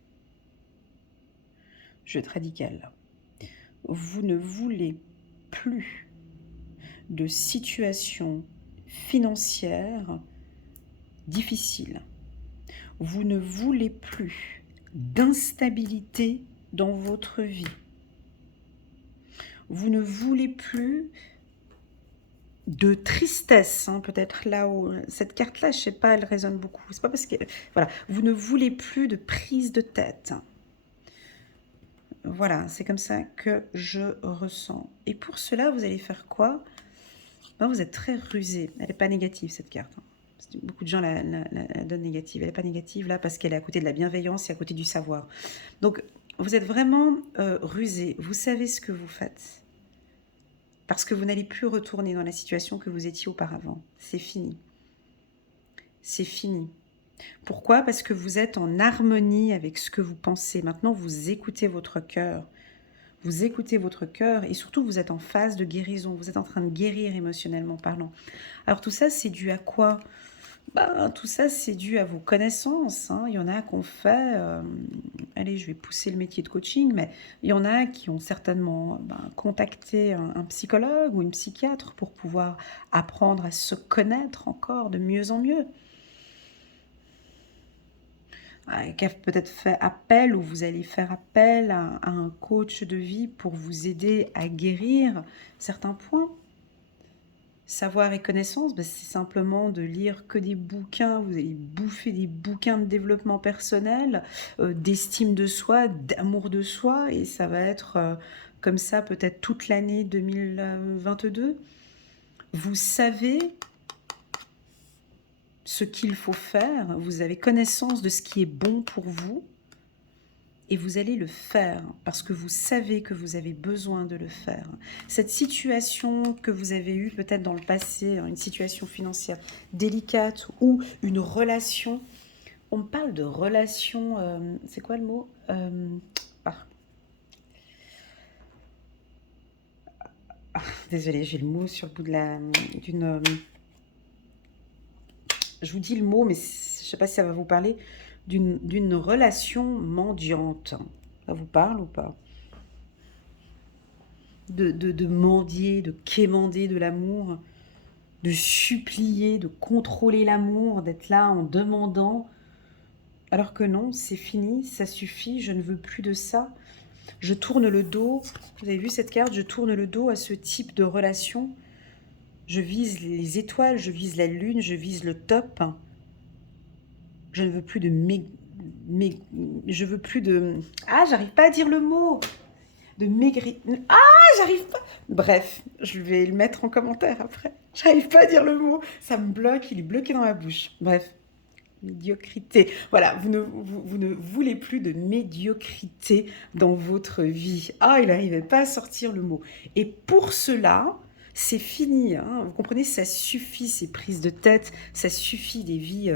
je vais être radicale, vous ne voulez plus de situation financière difficile. Vous ne voulez plus d'instabilité dans votre vie. Vous ne voulez plus de tristesse, hein, peut-être là où cette carte-là, je sais pas, elle résonne beaucoup. C'est pas parce que voilà, vous ne voulez plus de prise de tête. Voilà, c'est comme ça que je ressens. Et pour cela, vous allez faire quoi? Vous êtes très rusé. Elle n'est pas négative cette carte. Hein. Beaucoup de gens la donnent négative. Elle n'est pas négative là parce qu'elle est à côté de la bienveillance et à côté du savoir. Donc vous êtes vraiment rusé. Vous savez ce que vous faites. Parce que vous n'allez plus retourner dans la situation que vous étiez auparavant. C'est fini. C'est fini. Pourquoi? Parce que vous êtes en harmonie avec ce que vous pensez. Maintenant, vous écoutez votre cœur. Vous écoutez votre cœur et surtout, vous êtes en phase de guérison. Vous êtes en train de guérir émotionnellement parlant. Alors tout ça, c'est dû à quoi? Ben, tout ça, c'est dû à vos connaissances, hein. Il y en a qui ont fait, allez, je vais pousser le métier de coaching, mais il y en a qui ont certainement contacté un psychologue ou une psychiatre pour pouvoir apprendre à se connaître encore de mieux en mieux. Qui a peut-être fait appel ou vous allez faire appel à un coach de vie pour vous aider à guérir certains points. Savoir et connaissance, ben, c'est simplement de lire que des bouquins, vous allez bouffer des bouquins de développement personnel, d'estime de soi, d'amour de soi, et ça va être comme ça peut-être toute l'année 2022. Vous savez ce qu'il faut faire, vous avez connaissance de ce qui est bon pour vous, et vous allez le faire parce que vous savez que vous avez besoin de le faire. Cette situation que vous avez eue peut-être dans le passé, une situation financière délicate ou une relation, on me parle de relation, c'est quoi le mot ah, désolée, j'ai le mot sur le bout de d'une... je vous dis le mot, mais je ne sais pas si ça va vous parler, d'une relation mendiante. Ça vous parle ou pas? De mendier, de quémander de l'amour, de supplier, de contrôler l'amour, d'être là en demandant, alors que non, c'est fini, ça suffit, je ne veux plus de ça. Je tourne le dos, vous avez vu cette carte, je tourne le dos à ce type de relation. Je vise les étoiles, je vise la lune, je vise le top. Je ne veux plus de je veux plus de... Ah, j'arrive pas à dire le mot. De maigrir. Ah, j'arrive pas. Bref, je vais le mettre en commentaire après. J'arrive pas à dire le mot. Ça me bloque, il est bloqué dans la bouche. Bref, médiocrité. Voilà, vous ne voulez plus de médiocrité dans votre vie. Ah, il n'arrivait pas à sortir le mot. Et pour cela, c'est fini, hein. Vous comprenez, ça suffit ces prises de tête, ça suffit des vies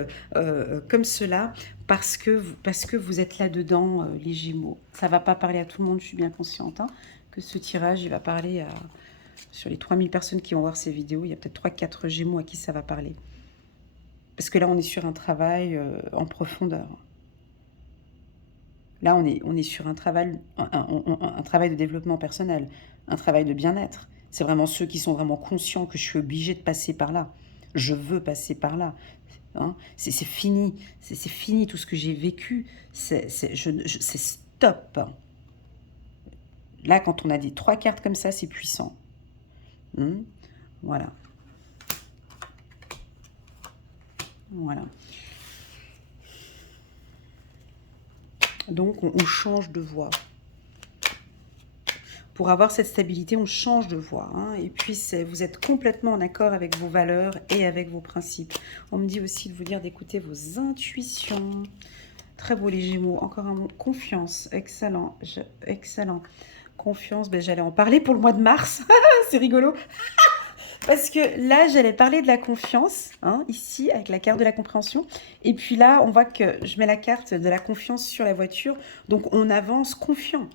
comme cela, parce que vous êtes là-dedans, les Gémeaux. Ça va pas parler à tout le monde, je suis bien consciente, hein, que ce tirage, il va parler à... Sur les 3000 personnes qui vont voir ces vidéos, il y a peut-être 3-4 Gémeaux à qui ça va parler. Parce que là, on est sur un travail en profondeur. Là, on est sur un travail, un travail de développement personnel, un travail de bien-être. C'est vraiment ceux qui sont vraiment conscients que je suis obligée de passer par là. Je veux passer par là. Hein, c'est fini. C'est fini tout ce que j'ai vécu. C'est stop. Là, quand on a des 3 cartes comme ça, c'est puissant. Voilà. Voilà. Donc, on change de voie. Pour avoir cette stabilité, on change de voie. Hein, et puis, vous êtes complètement en accord avec vos valeurs et avec vos principes. On me dit aussi de vous dire d'écouter vos intuitions. Très beau les Gémeaux. Encore un mot. Confiance. Excellent. Excellent. Confiance. Ben, j'allais en parler pour le mois de mars. C'est rigolo. Parce que là, j'allais parler de la confiance, hein, ici, avec la carte de la compréhension. Et puis là, on voit que je mets la carte de la confiance sur la voiture. Donc, on avance confiant.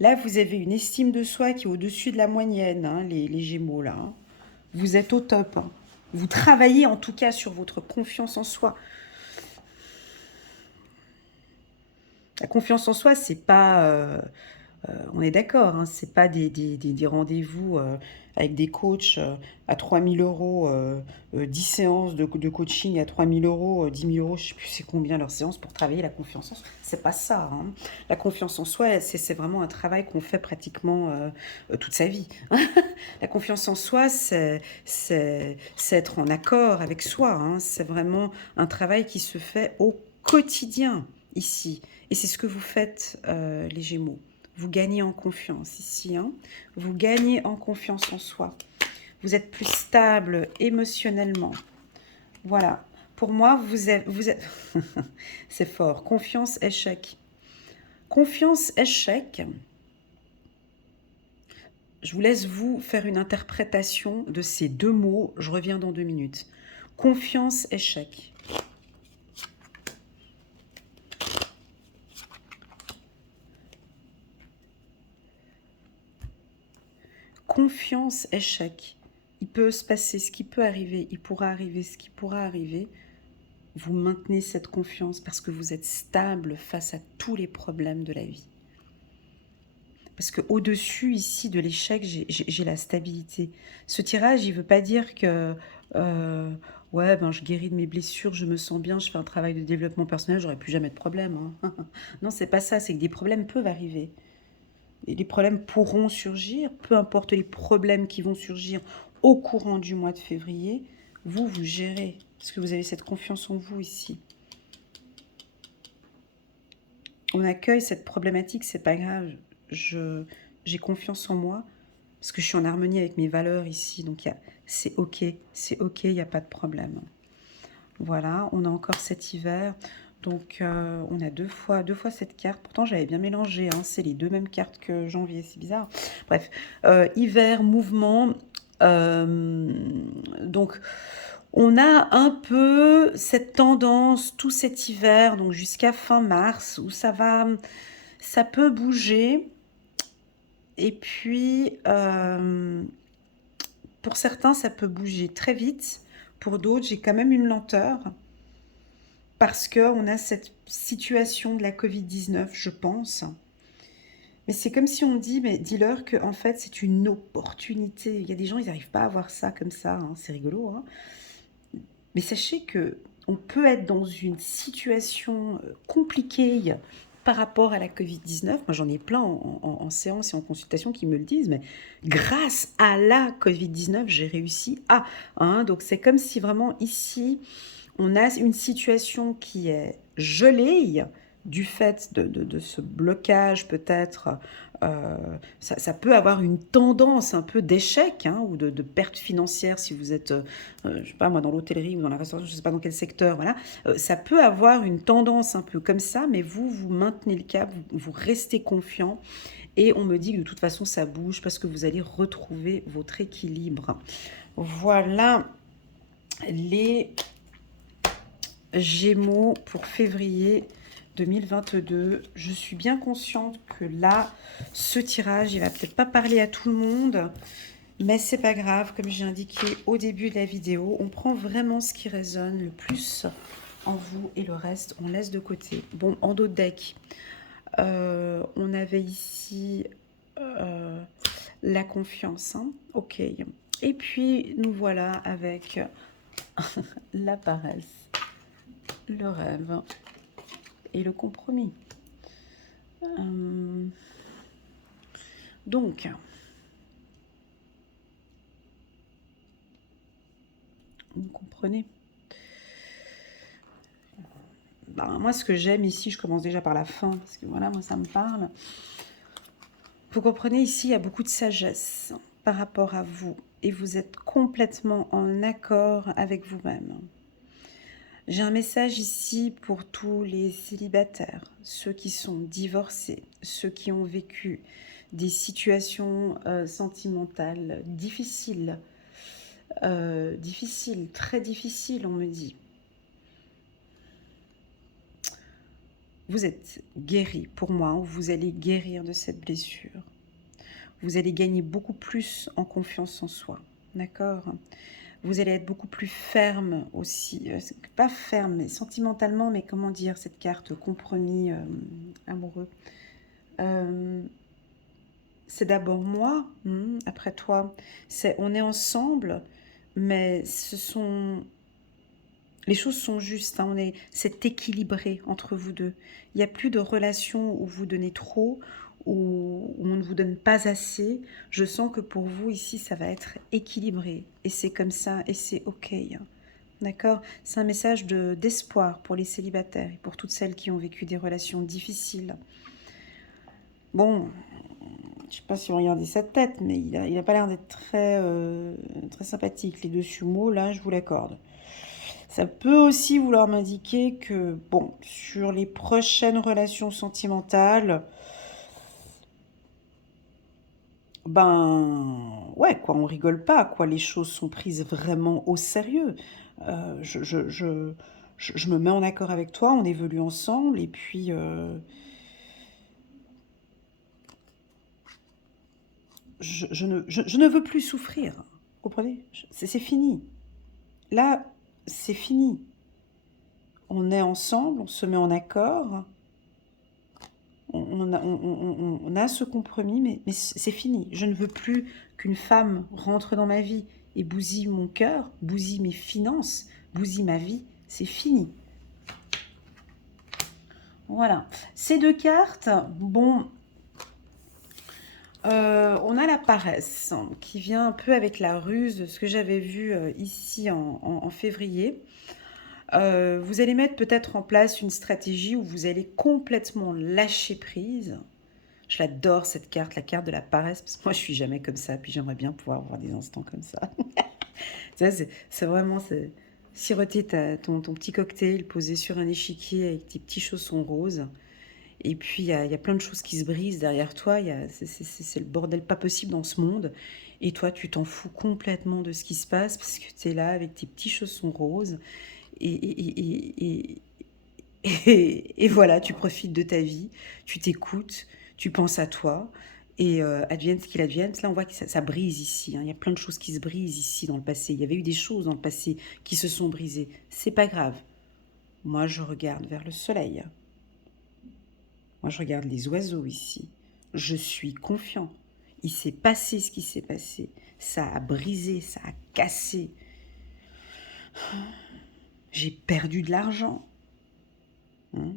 Là, vous avez une estime de soi qui est au-dessus de la moyenne, hein, les Gémeaux, là. Hein. Vous êtes au top. Hein. Vous travaillez en tout cas sur votre confiance en soi. La confiance en soi, c'est pas... on est d'accord, hein, c'est pas des rendez-vous avec des coachs à 3000 euros, 10 séances de coaching à 3000 euros, 10 000 euros, je sais plus c'est combien leur séance pour travailler la confiance en soi. C'est pas ça. Hein. La confiance en soi, c'est vraiment un travail qu'on fait pratiquement toute sa vie. La confiance en soi, c'est être en accord avec soi. Hein. C'est vraiment un travail qui se fait au quotidien ici. Et c'est ce que vous faites, les Gémeaux. Vous gagnez en confiance ici. Hein. Vous gagnez en confiance en soi. Vous êtes plus stable émotionnellement. Voilà. Pour moi, vous êtes... c'est fort. Confiance, échec. Confiance, échec. Je vous laisse vous faire une interprétation de ces deux mots. Je reviens dans 2 minutes. Confiance, échec. Confiance, échec. Il peut se passer ce qui peut arriver, il pourra arriver ce qui pourra arriver. vous maintenez cette confiance parce que vous êtes stable face à tous les problèmes de la vie. Parce qu'au-dessus, ici, de l'échec, j'ai la stabilité. Ce tirage, il ne veut pas dire que ouais, ben, je guéris de mes blessures, je me sens bien, je fais un travail de développement personnel, j'aurai plus jamais de problème, hein. Non, c'est pas ça, c'est que des problèmes peuvent arriver. Et les problèmes pourront surgir, peu importe les problèmes qui vont surgir au courant du mois de février, vous gérez, parce que vous avez cette confiance en vous ici. On accueille cette problématique, c'est pas grave, j'ai confiance en moi, parce que je suis en harmonie avec mes valeurs ici, donc c'est ok, il n'y a pas de problème. Voilà, on a encore cet hiver, donc on a deux fois cette carte, pourtant j'avais bien mélangé, hein, c'est les deux mêmes cartes que janvier, c'est bizarre. Bref, hiver, mouvement, donc on a un peu cette tendance tout cet hiver, donc jusqu'à fin mars, où ça peut bouger. Et puis, pour certains, ça peut bouger très vite. Pour d'autres, j'ai quand même une lenteur. Parce qu'on a cette situation de la Covid-19, je pense. Mais c'est comme si on dit, mais dis-leur qu'en fait, c'est une opportunité. Il y a des gens, ils n'arrivent pas à voir ça comme ça. Hein. C'est rigolo, hein. Mais sachez que on peut être dans une situation compliquée par rapport à la Covid-19. Moi, j'en ai plein en séance et en consultation qui me le disent, mais grâce à la Covid-19, j'ai réussi à. Hein, donc, c'est comme si vraiment ici, on a une situation qui est gelée du fait de ce blocage peut-être. Ça peut avoir une tendance un peu d'échec hein, ou de perte financière si vous êtes, je sais pas moi, dans l'hôtellerie ou dans la restauration, je sais pas dans quel secteur, voilà. Ça peut avoir une tendance un peu comme ça, mais vous maintenez le cap, vous restez confiant. Et on me dit que de toute façon, ça bouge parce que vous allez retrouver votre équilibre. Voilà les Gémeaux pour février 2022. Je suis bien consciente que là, ce tirage, il va peut-être pas parler à tout le monde, mais c'est pas grave. Comme j'ai indiqué au début de la vidéo, on prend vraiment ce qui résonne le plus en vous et le reste, on laisse de côté. Bon, en dos de deck, on avait ici la confiance. Hein, ok. Et puis, nous voilà avec la paresse, le rêve et le compromis. Donc, vous comprenez. Ben, moi, ce que j'aime ici, je commence déjà par la fin, parce que voilà, moi, ça me parle. Vous comprenez, ici, il y a beaucoup de sagesse par rapport à vous, et vous êtes complètement en accord avec vous-même. J'ai un message ici pour tous les célibataires, ceux qui sont divorcés, ceux qui ont vécu des situations sentimentales difficiles, très difficiles, on me dit. Vous êtes guéri pour moi, hein, vous allez guérir de cette blessure. Vous allez gagner beaucoup plus en confiance en soi, d'accord ? Vous allez être beaucoup plus ferme aussi, pas ferme, mais sentimentalement, mais comment dire, cette carte compromis amoureux. C'est d'abord moi, après toi. On est ensemble, mais les choses sont justes, hein, c'est équilibré entre vous deux. Il n'y a plus de relation où vous donnez trop, où on ne vous donne pas assez. Je sens que pour vous, ici, ça va être équilibré. Et c'est comme ça, et c'est OK. D'accord ? C'est un message d'espoir pour les célibataires et pour toutes celles qui ont vécu des relations difficiles. Bon, je ne sais pas si vous regardez sa tête, mais il a pas l'air d'être très sympathique. Les deux sumo, là, je vous l'accorde. Ça peut aussi vouloir m'indiquer que, bon, sur les prochaines relations sentimentales, ben, ouais, quoi, on rigole pas, quoi, les choses sont prises vraiment au sérieux. Je me mets en accord avec toi, on évolue ensemble, et puis, je ne veux plus souffrir, vous comprenez? C'est fini. Là, c'est fini. on est ensemble, on se met en accord, on a ce compromis, mais c'est fini. Je ne veux plus qu'une femme rentre dans ma vie et bousille mon cœur, bousille mes finances, bousille ma vie. C'est fini. Voilà. Ces deux cartes, bon, on a la paresse qui vient un peu avec la ruse, ce que j'avais vu ici en février. Vous allez mettre peut-être en place une stratégie où vous allez complètement lâcher prise. Je l'adore cette carte, la carte de la paresse, parce que moi je suis jamais comme ça, puis j'aimerais bien pouvoir avoir des instants comme ça. Ça, c'est vraiment siroter ton petit cocktail posé sur un échiquier avec tes petits chaussons roses. Et puis il y a plein de choses qui se brisent derrière toi, c'est le bordel pas possible dans ce monde. Et toi tu t'en fous complètement de ce qui se passe parce que tu es là avec tes petits chaussons roses. Et, et, et, et, et voilà, tu profites de ta vie, tu t'écoutes, tu penses à toi, et advienne ce qu'il advienne. Là, on voit que ça brise ici, hein. Il y a plein de choses qui se brisent ici dans le passé. Il y avait eu des choses dans le passé qui se sont brisées. C'est pas grave. Moi, je regarde vers le soleil. Moi, je regarde les oiseaux ici. Je suis confiant. Il s'est passé ce qui s'est passé. Ça a brisé, ça a cassé. J'ai perdu de l'argent. Hein.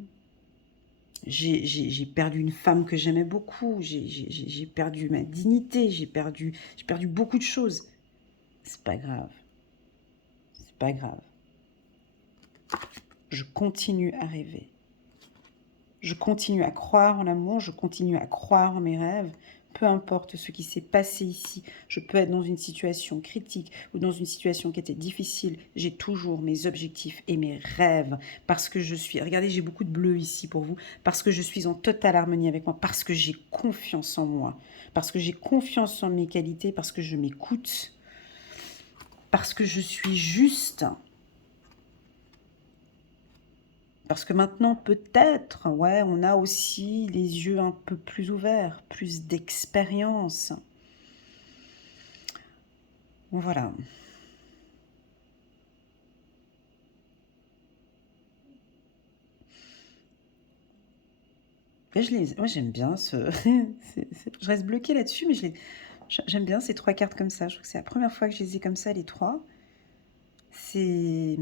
J'ai perdu une femme que j'aimais beaucoup, j'ai perdu ma dignité, j'ai perdu beaucoup de choses. C'est pas grave, c'est pas grave. Je continue à rêver. Je continue à croire en l'amour, je continue à croire en mes rêves. Peu importe ce qui s'est passé ici, je peux être dans une situation critique ou dans une situation qui était difficile. J'ai toujours mes objectifs et mes rêves parce que je suis... Regardez, j'ai beaucoup de bleu ici pour vous. Parce que je suis en totale harmonie avec moi, parce que j'ai confiance en moi, parce que j'ai confiance en mes qualités, parce que je m'écoute, parce que je suis juste. Parce que maintenant, peut-être, ouais, on a aussi les yeux un peu plus ouverts, plus d'expérience. Voilà. Et moi, j'aime bien ce... Je reste bloquée là-dessus, mais j'aime bien ces trois cartes comme ça. Je trouve que c'est la première fois que je les ai comme ça, les trois. C'est...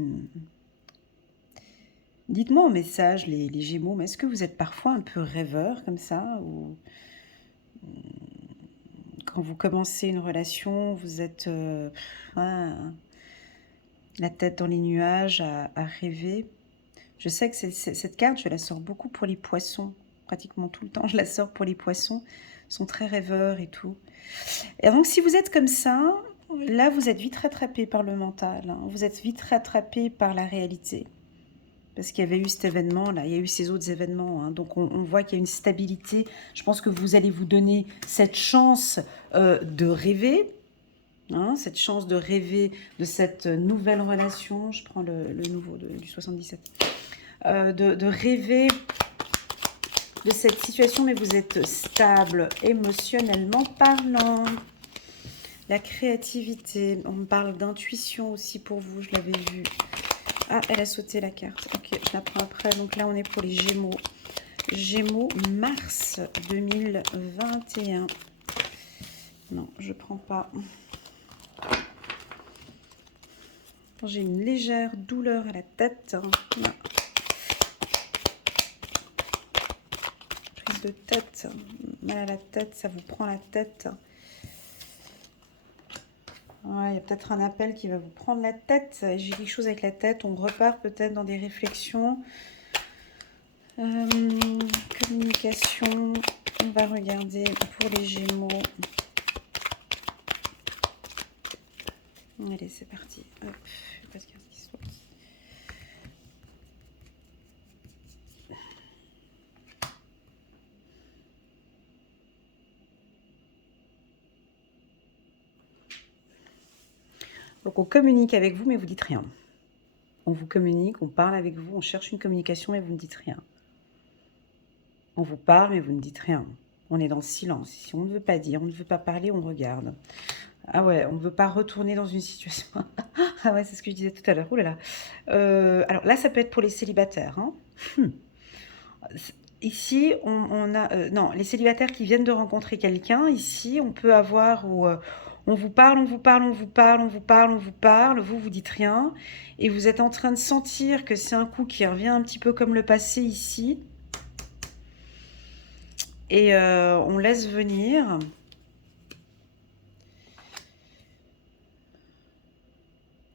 Dites-moi en message, les Gémeaux, mais est-ce que vous êtes parfois un peu rêveur comme ça ou quand vous commencez une relation, vous êtes ouais, la tête dans les nuages à rêver? Je sais que cette carte, je la sors beaucoup pour les poissons. Pratiquement tout le temps, je la sors pour les poissons. Ils sont très rêveurs et tout. Et donc, si vous êtes comme ça, là, vous êtes vite rattrapé par le mental. Hein. Vous êtes vite rattrapé par la réalité. Parce qu'il y avait eu cet événement-là, il y a eu ces autres événements. Hein. Donc, on voit qu'il y a une stabilité. Je pense que vous allez vous donner cette chance de rêver. Hein, cette chance de rêver de cette nouvelle relation. Je prends le nouveau du 77. De rêver de cette situation, mais vous êtes stable émotionnellement parlant. La créativité, on me parle d'intuition aussi pour vous, je l'avais vu. Ah, elle a sauté la carte. Ok, je la prends après. Donc là, on est pour les Gémeaux. Gémeaux, mars 2021. Non, je prends pas. J'ai une légère douleur à la tête. Là. Prise de tête, mal à la tête, ça vous prend la tête. Ouais, il y a peut-être un appel qui va vous prendre la tête. J'ai quelque chose avec la tête. On repart peut-être dans des réflexions. Communication. On va regarder pour les Gémeaux. Allez, c'est parti. Hop, pas de carte qui saute. Donc on communique avec vous, mais vous dites rien. On vous communique, on parle avec vous, on cherche une communication, mais vous ne dites rien. On vous parle, mais vous ne dites rien. On est dans le silence. Si on ne veut pas dire, on ne veut pas parler, on regarde. Ah ouais, on ne veut pas retourner dans une situation. Ah ouais, c'est ce que je disais tout à l'heure. Ouh là là. Alors là, ça peut être pour les célibataires, hein. Ici, on a... non, les célibataires qui viennent de rencontrer quelqu'un, ici, on peut avoir où on vous parle, on vous parle, on vous parle, on vous parle, on vous parle, vous dites rien, et vous êtes en train de sentir que c'est un coup qui revient un petit peu comme le passé ici, et on laisse venir.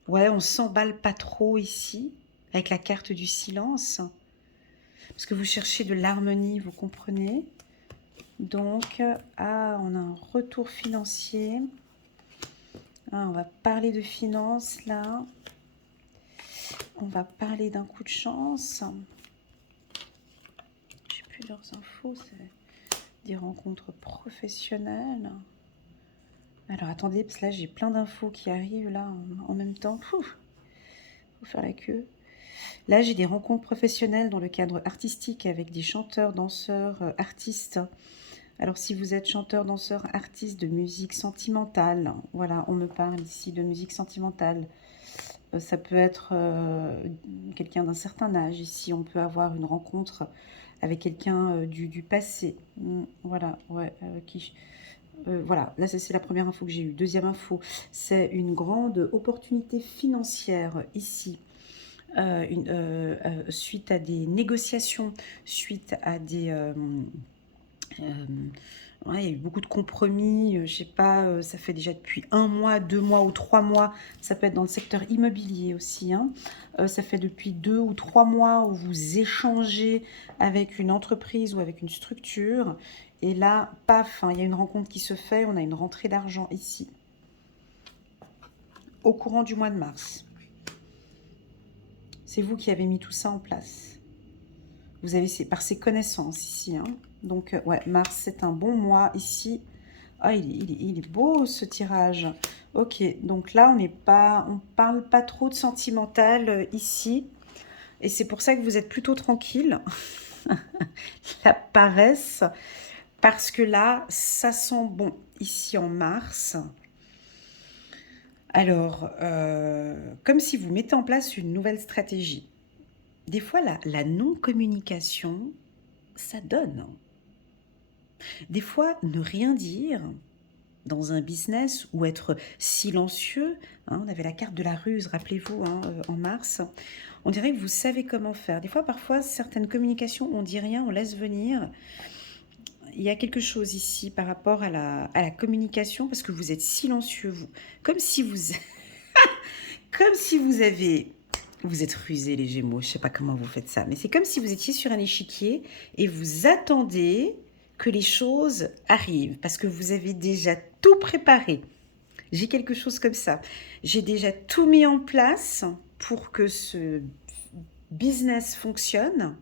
Ouais, on s'emballe pas trop ici, avec la carte du silence, parce que vous cherchez de l'harmonie, vous comprenez? Donc, ah, on a un retour financier. Ah, on va parler de finances, là. On va parler d'un coup de chance. J'ai plusieurs infos, c'est des rencontres professionnelles. Alors, attendez, parce que là, j'ai plein d'infos qui arrivent, là, en même temps. Faut faire la queue. Là, j'ai des rencontres professionnelles dans le cadre artistique avec des chanteurs, danseurs, artistes. Alors, si vous êtes chanteur, danseur, artiste de musique sentimentale, voilà, on me parle ici de musique sentimentale. Ça peut être quelqu'un d'un certain âge. Ici, on peut avoir une rencontre avec quelqu'un du passé. Voilà, ouais, voilà, là, c'est la première info que j'ai eue. Deuxième info, c'est une grande opportunité financière ici. Suite à des négociations, suite à des... ouais, il y a eu beaucoup de compromis, je sais pas, ça fait déjà depuis 1 mois, 2 mois ou 3 mois, ça peut être dans le secteur immobilier aussi, hein. Ça fait depuis 2 ou 3 mois où vous échangez avec une entreprise ou avec une structure, et là, paf, hein, il y a une rencontre qui se fait, on a une rentrée d'argent ici, au courant du mois de mars. C'est vous qui avez mis tout ça en place. Vous avez par ces connaissances ici, hein. Donc, ouais, mars, c'est un bon mois ici. Ah, il est beau ce tirage. Ok, donc là, on parle pas trop de sentimental ici. Et c'est pour ça que vous êtes plutôt tranquille. La paresse. Parce que là, ça sent bon ici en mars. Alors, comme si vous mettez en place une nouvelle stratégie. Des fois, la non-communication, ça donne. Des fois, ne rien dire dans un business ou être silencieux, hein, on avait la carte de la ruse, rappelez-vous, hein, en mars, on dirait que vous savez comment faire. Des fois, parfois, certaines communications, on dit rien, on laisse venir. Il y a quelque chose ici par rapport à la communication, parce que vous êtes silencieux, vous. Comme si vous... comme si vous avez... Vous êtes rusés, les Gémeaux, je ne sais pas comment vous faites ça, mais c'est comme si vous étiez sur un échiquier et vous attendez que les choses arrivent, parce que vous avez déjà tout préparé. J'ai quelque chose comme ça. J'ai déjà tout mis en place pour que ce business fonctionne.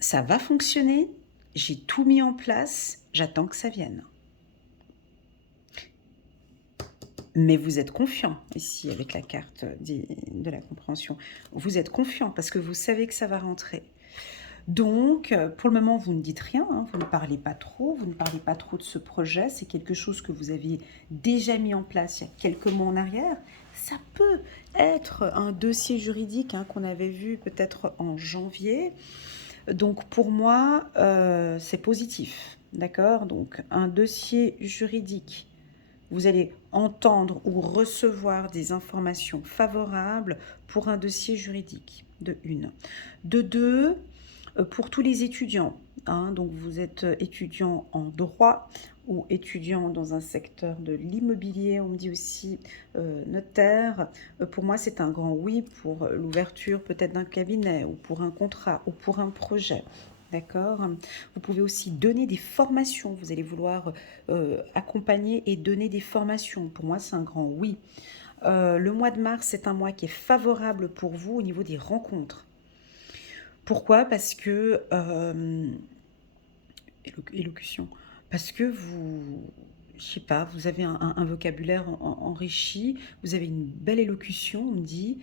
Ça va fonctionner. J'ai tout mis en place. J'attends que ça vienne. Mais vous êtes confiant ici avec la carte de la compréhension. Vous êtes confiant parce que vous savez que ça va rentrer. Donc, pour le moment, vous ne dites rien, hein, vous ne parlez pas trop, vous ne parlez pas trop de ce projet. C'est quelque chose que vous aviez déjà mis en place il y a quelques mois en arrière. Ça peut être un dossier juridique, hein, qu'on avait vu peut-être en janvier. Donc, pour moi, c'est positif, d'accord? Donc, un dossier juridique, vous allez entendre ou recevoir des informations favorables pour un dossier juridique, de une. De deux, pour tous les étudiants, hein, donc vous êtes étudiant en droit ou étudiant dans un secteur de l'immobilier, on me dit aussi notaire, pour moi c'est un grand oui pour l'ouverture peut-être d'un cabinet ou pour un contrat ou pour un projet. D'accord. Vous pouvez aussi donner des formations. Vous allez vouloir accompagner et donner des formations. Pour moi, c'est un grand oui. Le mois de mars, c'est un mois qui est favorable pour vous au niveau des rencontres. Pourquoi? Parce que... élocution. Parce que vous... Je sais pas, vous avez un vocabulaire enrichi, vous avez une belle élocution, on me dit.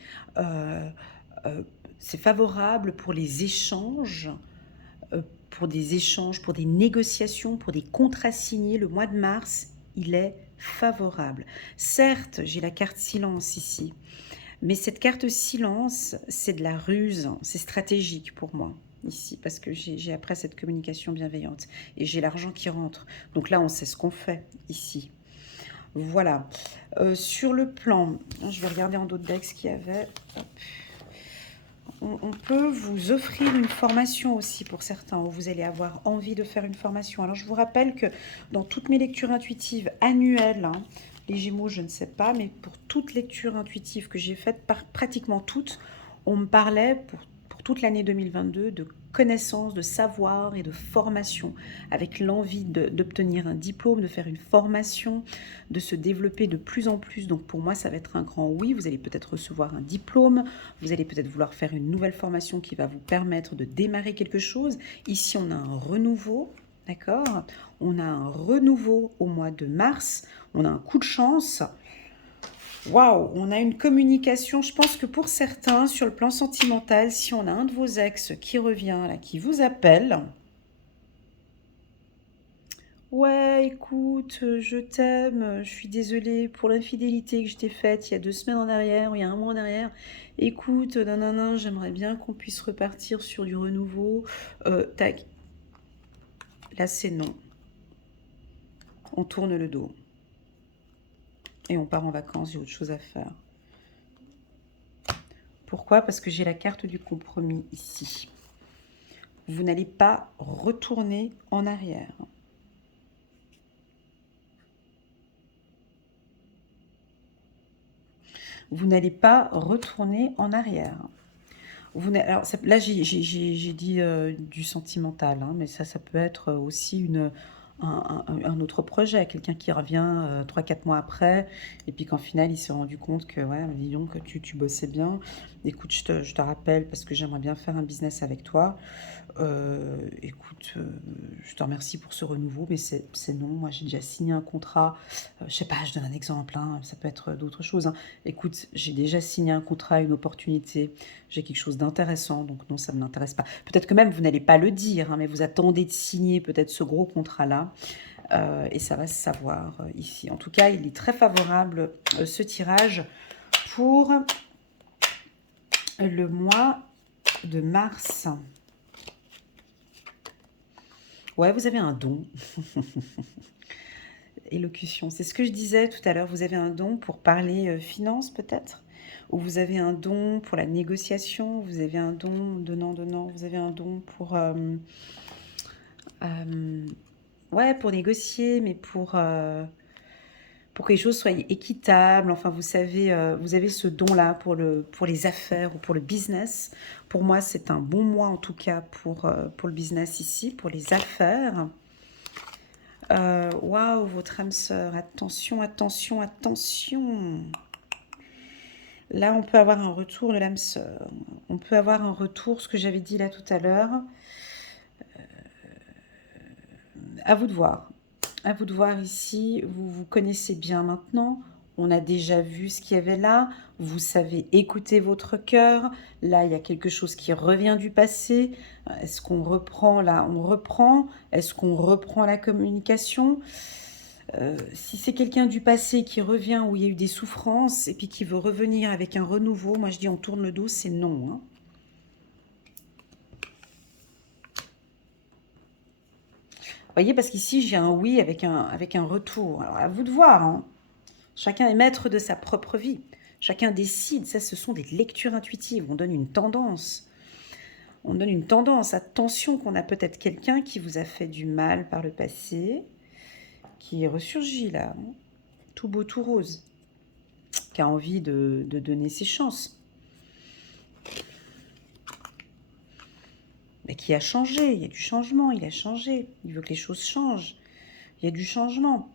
C'est favorable pour les échanges, pour des échanges, pour des négociations, pour des contrats signés. Le mois de mars, il est favorable. Certes, j'ai la carte silence ici, mais cette carte silence, c'est de la ruse, c'est stratégique pour moi ici, parce que j'ai après cette communication bienveillante et j'ai l'argent qui rentre. Donc là, on sait ce qu'on fait ici. Voilà. Sur le plan, je vais regarder en d'autres decks ce qu'il y avait. On peut vous offrir une formation aussi pour certains, où vous allez avoir envie de faire une formation. Alors je vous rappelle que dans toutes mes lectures intuitives annuelles, hein, les Gémeaux, je ne sais pas, mais pour toute lecture intuitive que j'ai faite, pratiquement toutes, on me parlait pour toute l'année 2022 de connaissances, de savoir et de formation, avec l'envie d'obtenir un diplôme, de faire une formation, de se développer de plus en plus. Donc pour moi, ça va être un grand oui. Vous allez peut-être recevoir un diplôme, vous allez peut-être vouloir faire une nouvelle formation qui va vous permettre de démarrer quelque chose. Ici, on a un renouveau, d'accord? On a un renouveau au mois de mars, on a un coup de chance. Waouh, on a une communication, je pense que pour certains, sur le plan sentimental, si on a un de vos ex qui revient, là, qui vous appelle, ouais, écoute, je t'aime, je suis désolée pour l'infidélité que je t'ai faite il y a 2 semaines en arrière, ou il y a un mois en arrière. Écoute, nanana, j'aimerais bien qu'on puisse repartir sur du renouveau. Tac, là c'est non. On tourne le dos. Et on part en vacances, j'ai autre chose à faire. Pourquoi? Parce que j'ai la carte du compromis ici. Vous n'allez pas retourner en arrière. Vous n'allez pas retourner en arrière. Alors, là, j'ai dit du sentimental, hein, mais ça peut être aussi un autre projet. Quelqu'un qui revient 3-4 mois après, et puis qu'en final, il s'est rendu compte que, ouais, dis donc, tu bossais bien. Écoute, je te rappelle parce que j'aimerais bien faire un business avec toi. Écoute, je te remercie pour ce renouveau, mais c'est non. Moi, j'ai déjà signé un contrat. Je sais pas, je donne un exemple, hein, ça peut être d'autres choses, hein. Écoute, j'ai déjà signé un contrat, une opportunité. J'ai quelque chose d'intéressant, donc non, ça ne m'intéresse pas. Peut-être que même vous n'allez pas le dire, hein, mais vous attendez de signer peut-être ce gros contrat-là. Et ça va se savoir ici. En tout cas, il est très favorable, ce tirage, pour le mois de mars. Ouais, vous avez un don. Élocution, c'est ce que je disais tout à l'heure. Vous avez un don pour parler finance peut-être, ou vous avez un don pour la négociation, vous avez un don donnant, vous avez un don ouais, pour négocier, mais pour que les choses soient équitables. Enfin, vous savez, vous avez ce don-là pour les affaires ou pour le business. Pour moi, c'est un bon mois en tout cas pour le business ici, pour les affaires. Waouh, votre âme sœur, attention, attention, attention. Là, on peut avoir un retour de l'âme sœur. On peut avoir un retour, ce que j'avais dit là tout à l'heure. À vous de voir. À vous de voir ici. Vous vous connaissez bien maintenant. On a déjà vu ce qu'il y avait là. Vous savez écouter votre cœur. Là, il y a quelque chose qui revient du passé. Est-ce qu'on reprend là? On reprend. Est-ce qu'on reprend la communication? Si c'est quelqu'un du passé qui revient où il y a eu des souffrances et puis qui veut revenir avec un renouveau, moi je dis on tourne le dos, c'est non, hein. Vous voyez, parce qu'ici j'ai un oui avec un retour. Alors à vous de voir, hein. Chacun est maître de sa propre vie. Chacun décide. Ça, ce sont des lectures intuitives. On donne une tendance. On donne une tendance. Attention qu'on a peut-être quelqu'un qui vous a fait du mal par le passé, qui ressurgit là, hein, tout beau, tout rose, qui a envie de donner ses chances. Mais qui a changé, il y a du changement, il a changé. Il veut que les choses changent. Il y a du changement.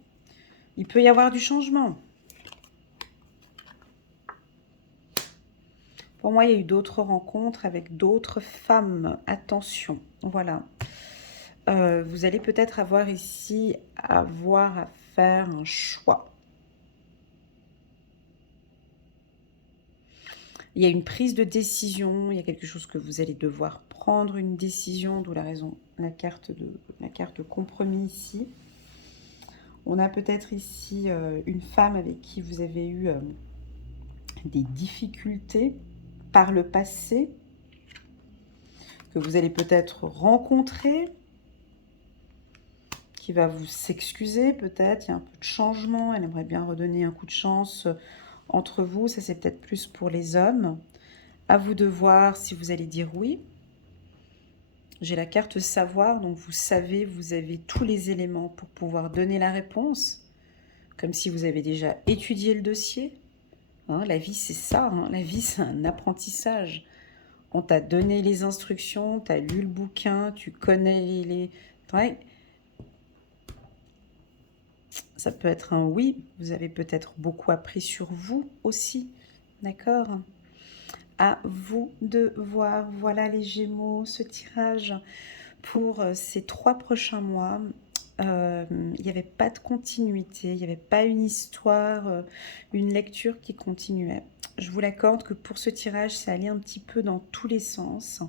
Il peut y avoir du changement. Pour moi, il y a eu d'autres rencontres avec d'autres femmes. Attention, voilà. Vous allez peut-être avoir ici à faire un choix. Il y a une prise de décision, il y a quelque chose que vous allez devoir prendre une décision, d'où la raison, la carte de compromis ici. On a peut-être ici une femme avec qui vous avez eu des difficultés par le passé, que vous allez peut-être rencontrer, qui va vous s'excuser peut-être. Il y a un peu de changement, elle aimerait bien redonner un coup de chance entre vous. Ça, c'est peut-être plus pour les hommes. À vous de voir si vous allez dire oui. J'ai la carte savoir, donc vous savez, vous avez tous les éléments pour pouvoir donner la réponse, comme si vous avez déjà étudié le dossier. Hein, la vie, c'est ça. Hein, la vie, c'est un apprentissage. On t'a donné les instructions, tu as lu le bouquin, tu connais les... Ouais. Ça peut être un oui. Vous avez peut-être beaucoup appris sur vous aussi. D'accord? À vous de voir. Voilà les Gémeaux, ce tirage pour ces 3 prochains mois. Il n'y avait pas de continuité, il n'y avait pas une histoire, une lecture qui continuait. Je vous l'accorde que pour ce tirage, ça allait un petit peu dans tous les sens.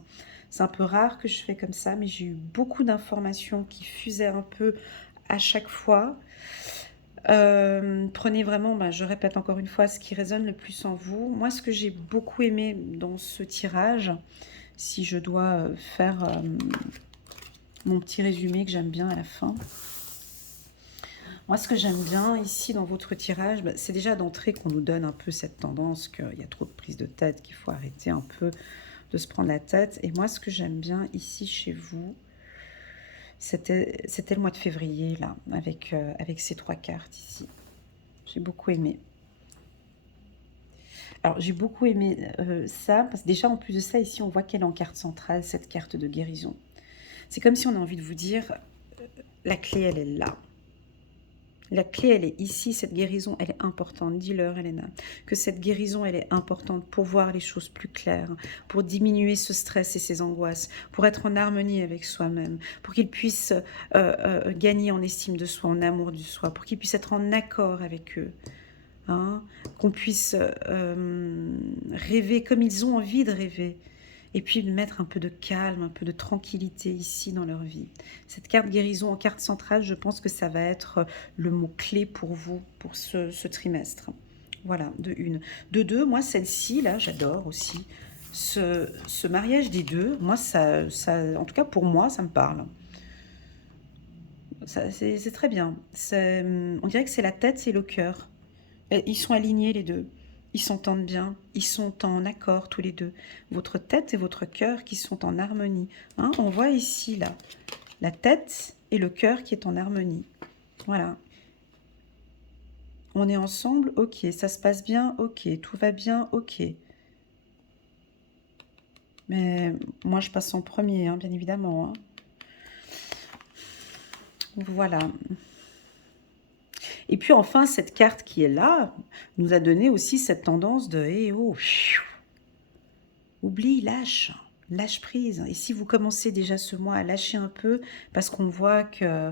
C'est un peu rare que je fais comme ça, mais j'ai eu beaucoup d'informations qui fusaient un peu à chaque fois. Prenez vraiment, je répète encore une fois, ce qui résonne le plus en vous. Moi, ce que j'ai beaucoup aimé dans ce tirage, si je dois faire mon petit résumé que j'aime bien à la fin. Moi, ce que j'aime bien ici dans votre tirage, c'est déjà d'entrée qu'on nous donne un peu cette tendance qu'il y a trop de prise de tête, qu'il faut arrêter un peu de se prendre la tête. Et moi, ce que j'aime bien ici chez vous, c'était le mois de février, là, avec ces 3 cartes ici. J'ai beaucoup aimé. Alors, j'ai beaucoup aimé ça, parce que déjà, en plus de ça, ici, on voit qu'elle est en carte centrale, cette carte de guérison. C'est comme si on a envie de vous dire, la clé, elle est là. La clé, elle est ici, cette guérison, elle est importante. Dis-leur, Elena, que cette guérison, elle est importante pour voir les choses plus claires, pour diminuer ce stress et ces angoisses, pour être en harmonie avec soi-même, pour qu'il puisse gagner en estime de soi, en amour de soi, pour qu'il puisse être en accord avec eux. Hein, qu'on puisse rêver comme ils ont envie de rêver. Et puis mettre un peu de calme, un peu de tranquillité ici dans leur vie. Cette carte guérison en carte centrale, je pense que ça va être le mot-clé pour vous, pour ce trimestre. Voilà, de une. De deux, moi, celle-ci, là, j'adore aussi. Ce mariage des deux, moi, ça, en tout cas, pour moi, ça me parle. C'est très bien. On dirait que c'est la tête et le cœur. Ils sont alignés les deux. Ils s'entendent bien. Ils sont en accord tous les deux. Votre tête et votre cœur qui sont en harmonie. Hein, on voit ici, là, la tête et le cœur qui est en harmonie. Voilà. On est ensemble, ok. Ça se passe bien, ok. Tout va bien, ok. Mais moi, je passe en premier, hein, bien évidemment. Hein. Voilà. Et puis enfin, cette carte qui est là nous a donné aussi cette tendance de hey, oh, oublie, lâche, lâche prise. Et si vous commencez déjà ce mois à lâcher un peu, parce qu'on voit que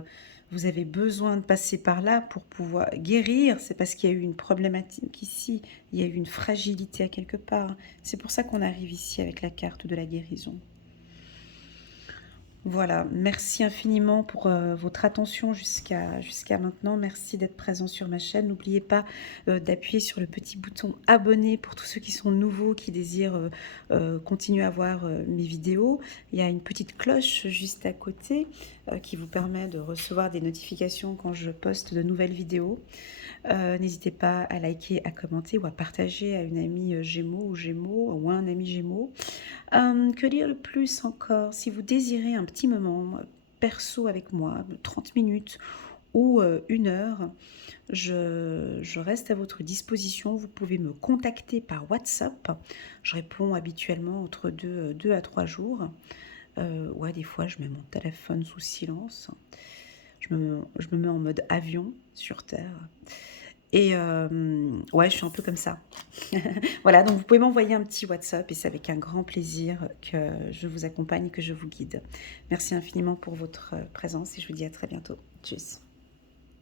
vous avez besoin de passer par là pour pouvoir guérir, c'est parce qu'il y a eu une problématique ici, il y a eu une fragilité à quelque part. C'est pour ça qu'on arrive ici avec la carte de la guérison. Voilà, merci infiniment pour votre attention jusqu'à maintenant. Merci d'être présent sur ma chaîne. N'oubliez pas d'appuyer sur le petit bouton abonner pour tous ceux qui sont nouveaux, qui désirent continuer à voir mes vidéos. Il y a une petite cloche juste à côté qui vous permet de recevoir des notifications quand je poste de nouvelles vidéos. N'hésitez pas à liker, à commenter ou à partager à une amie Gémeaux ou un ami Gémeaux. Que dire le plus encore? Si vous désirez un petit moment perso avec moi, 30 minutes ou 1 heure, je reste à votre disposition. Vous pouvez me contacter par WhatsApp. Je réponds habituellement entre 2 à 3 jours. Ouais, des fois, je mets mon téléphone sous silence. Je me mets en mode avion sur Terre. Et ouais, je suis un peu comme ça. Voilà, donc vous pouvez m'envoyer un petit WhatsApp et c'est avec un grand plaisir que je vous accompagne et que je vous guide. Merci infiniment pour votre présence et je vous dis à très bientôt. Tchuss.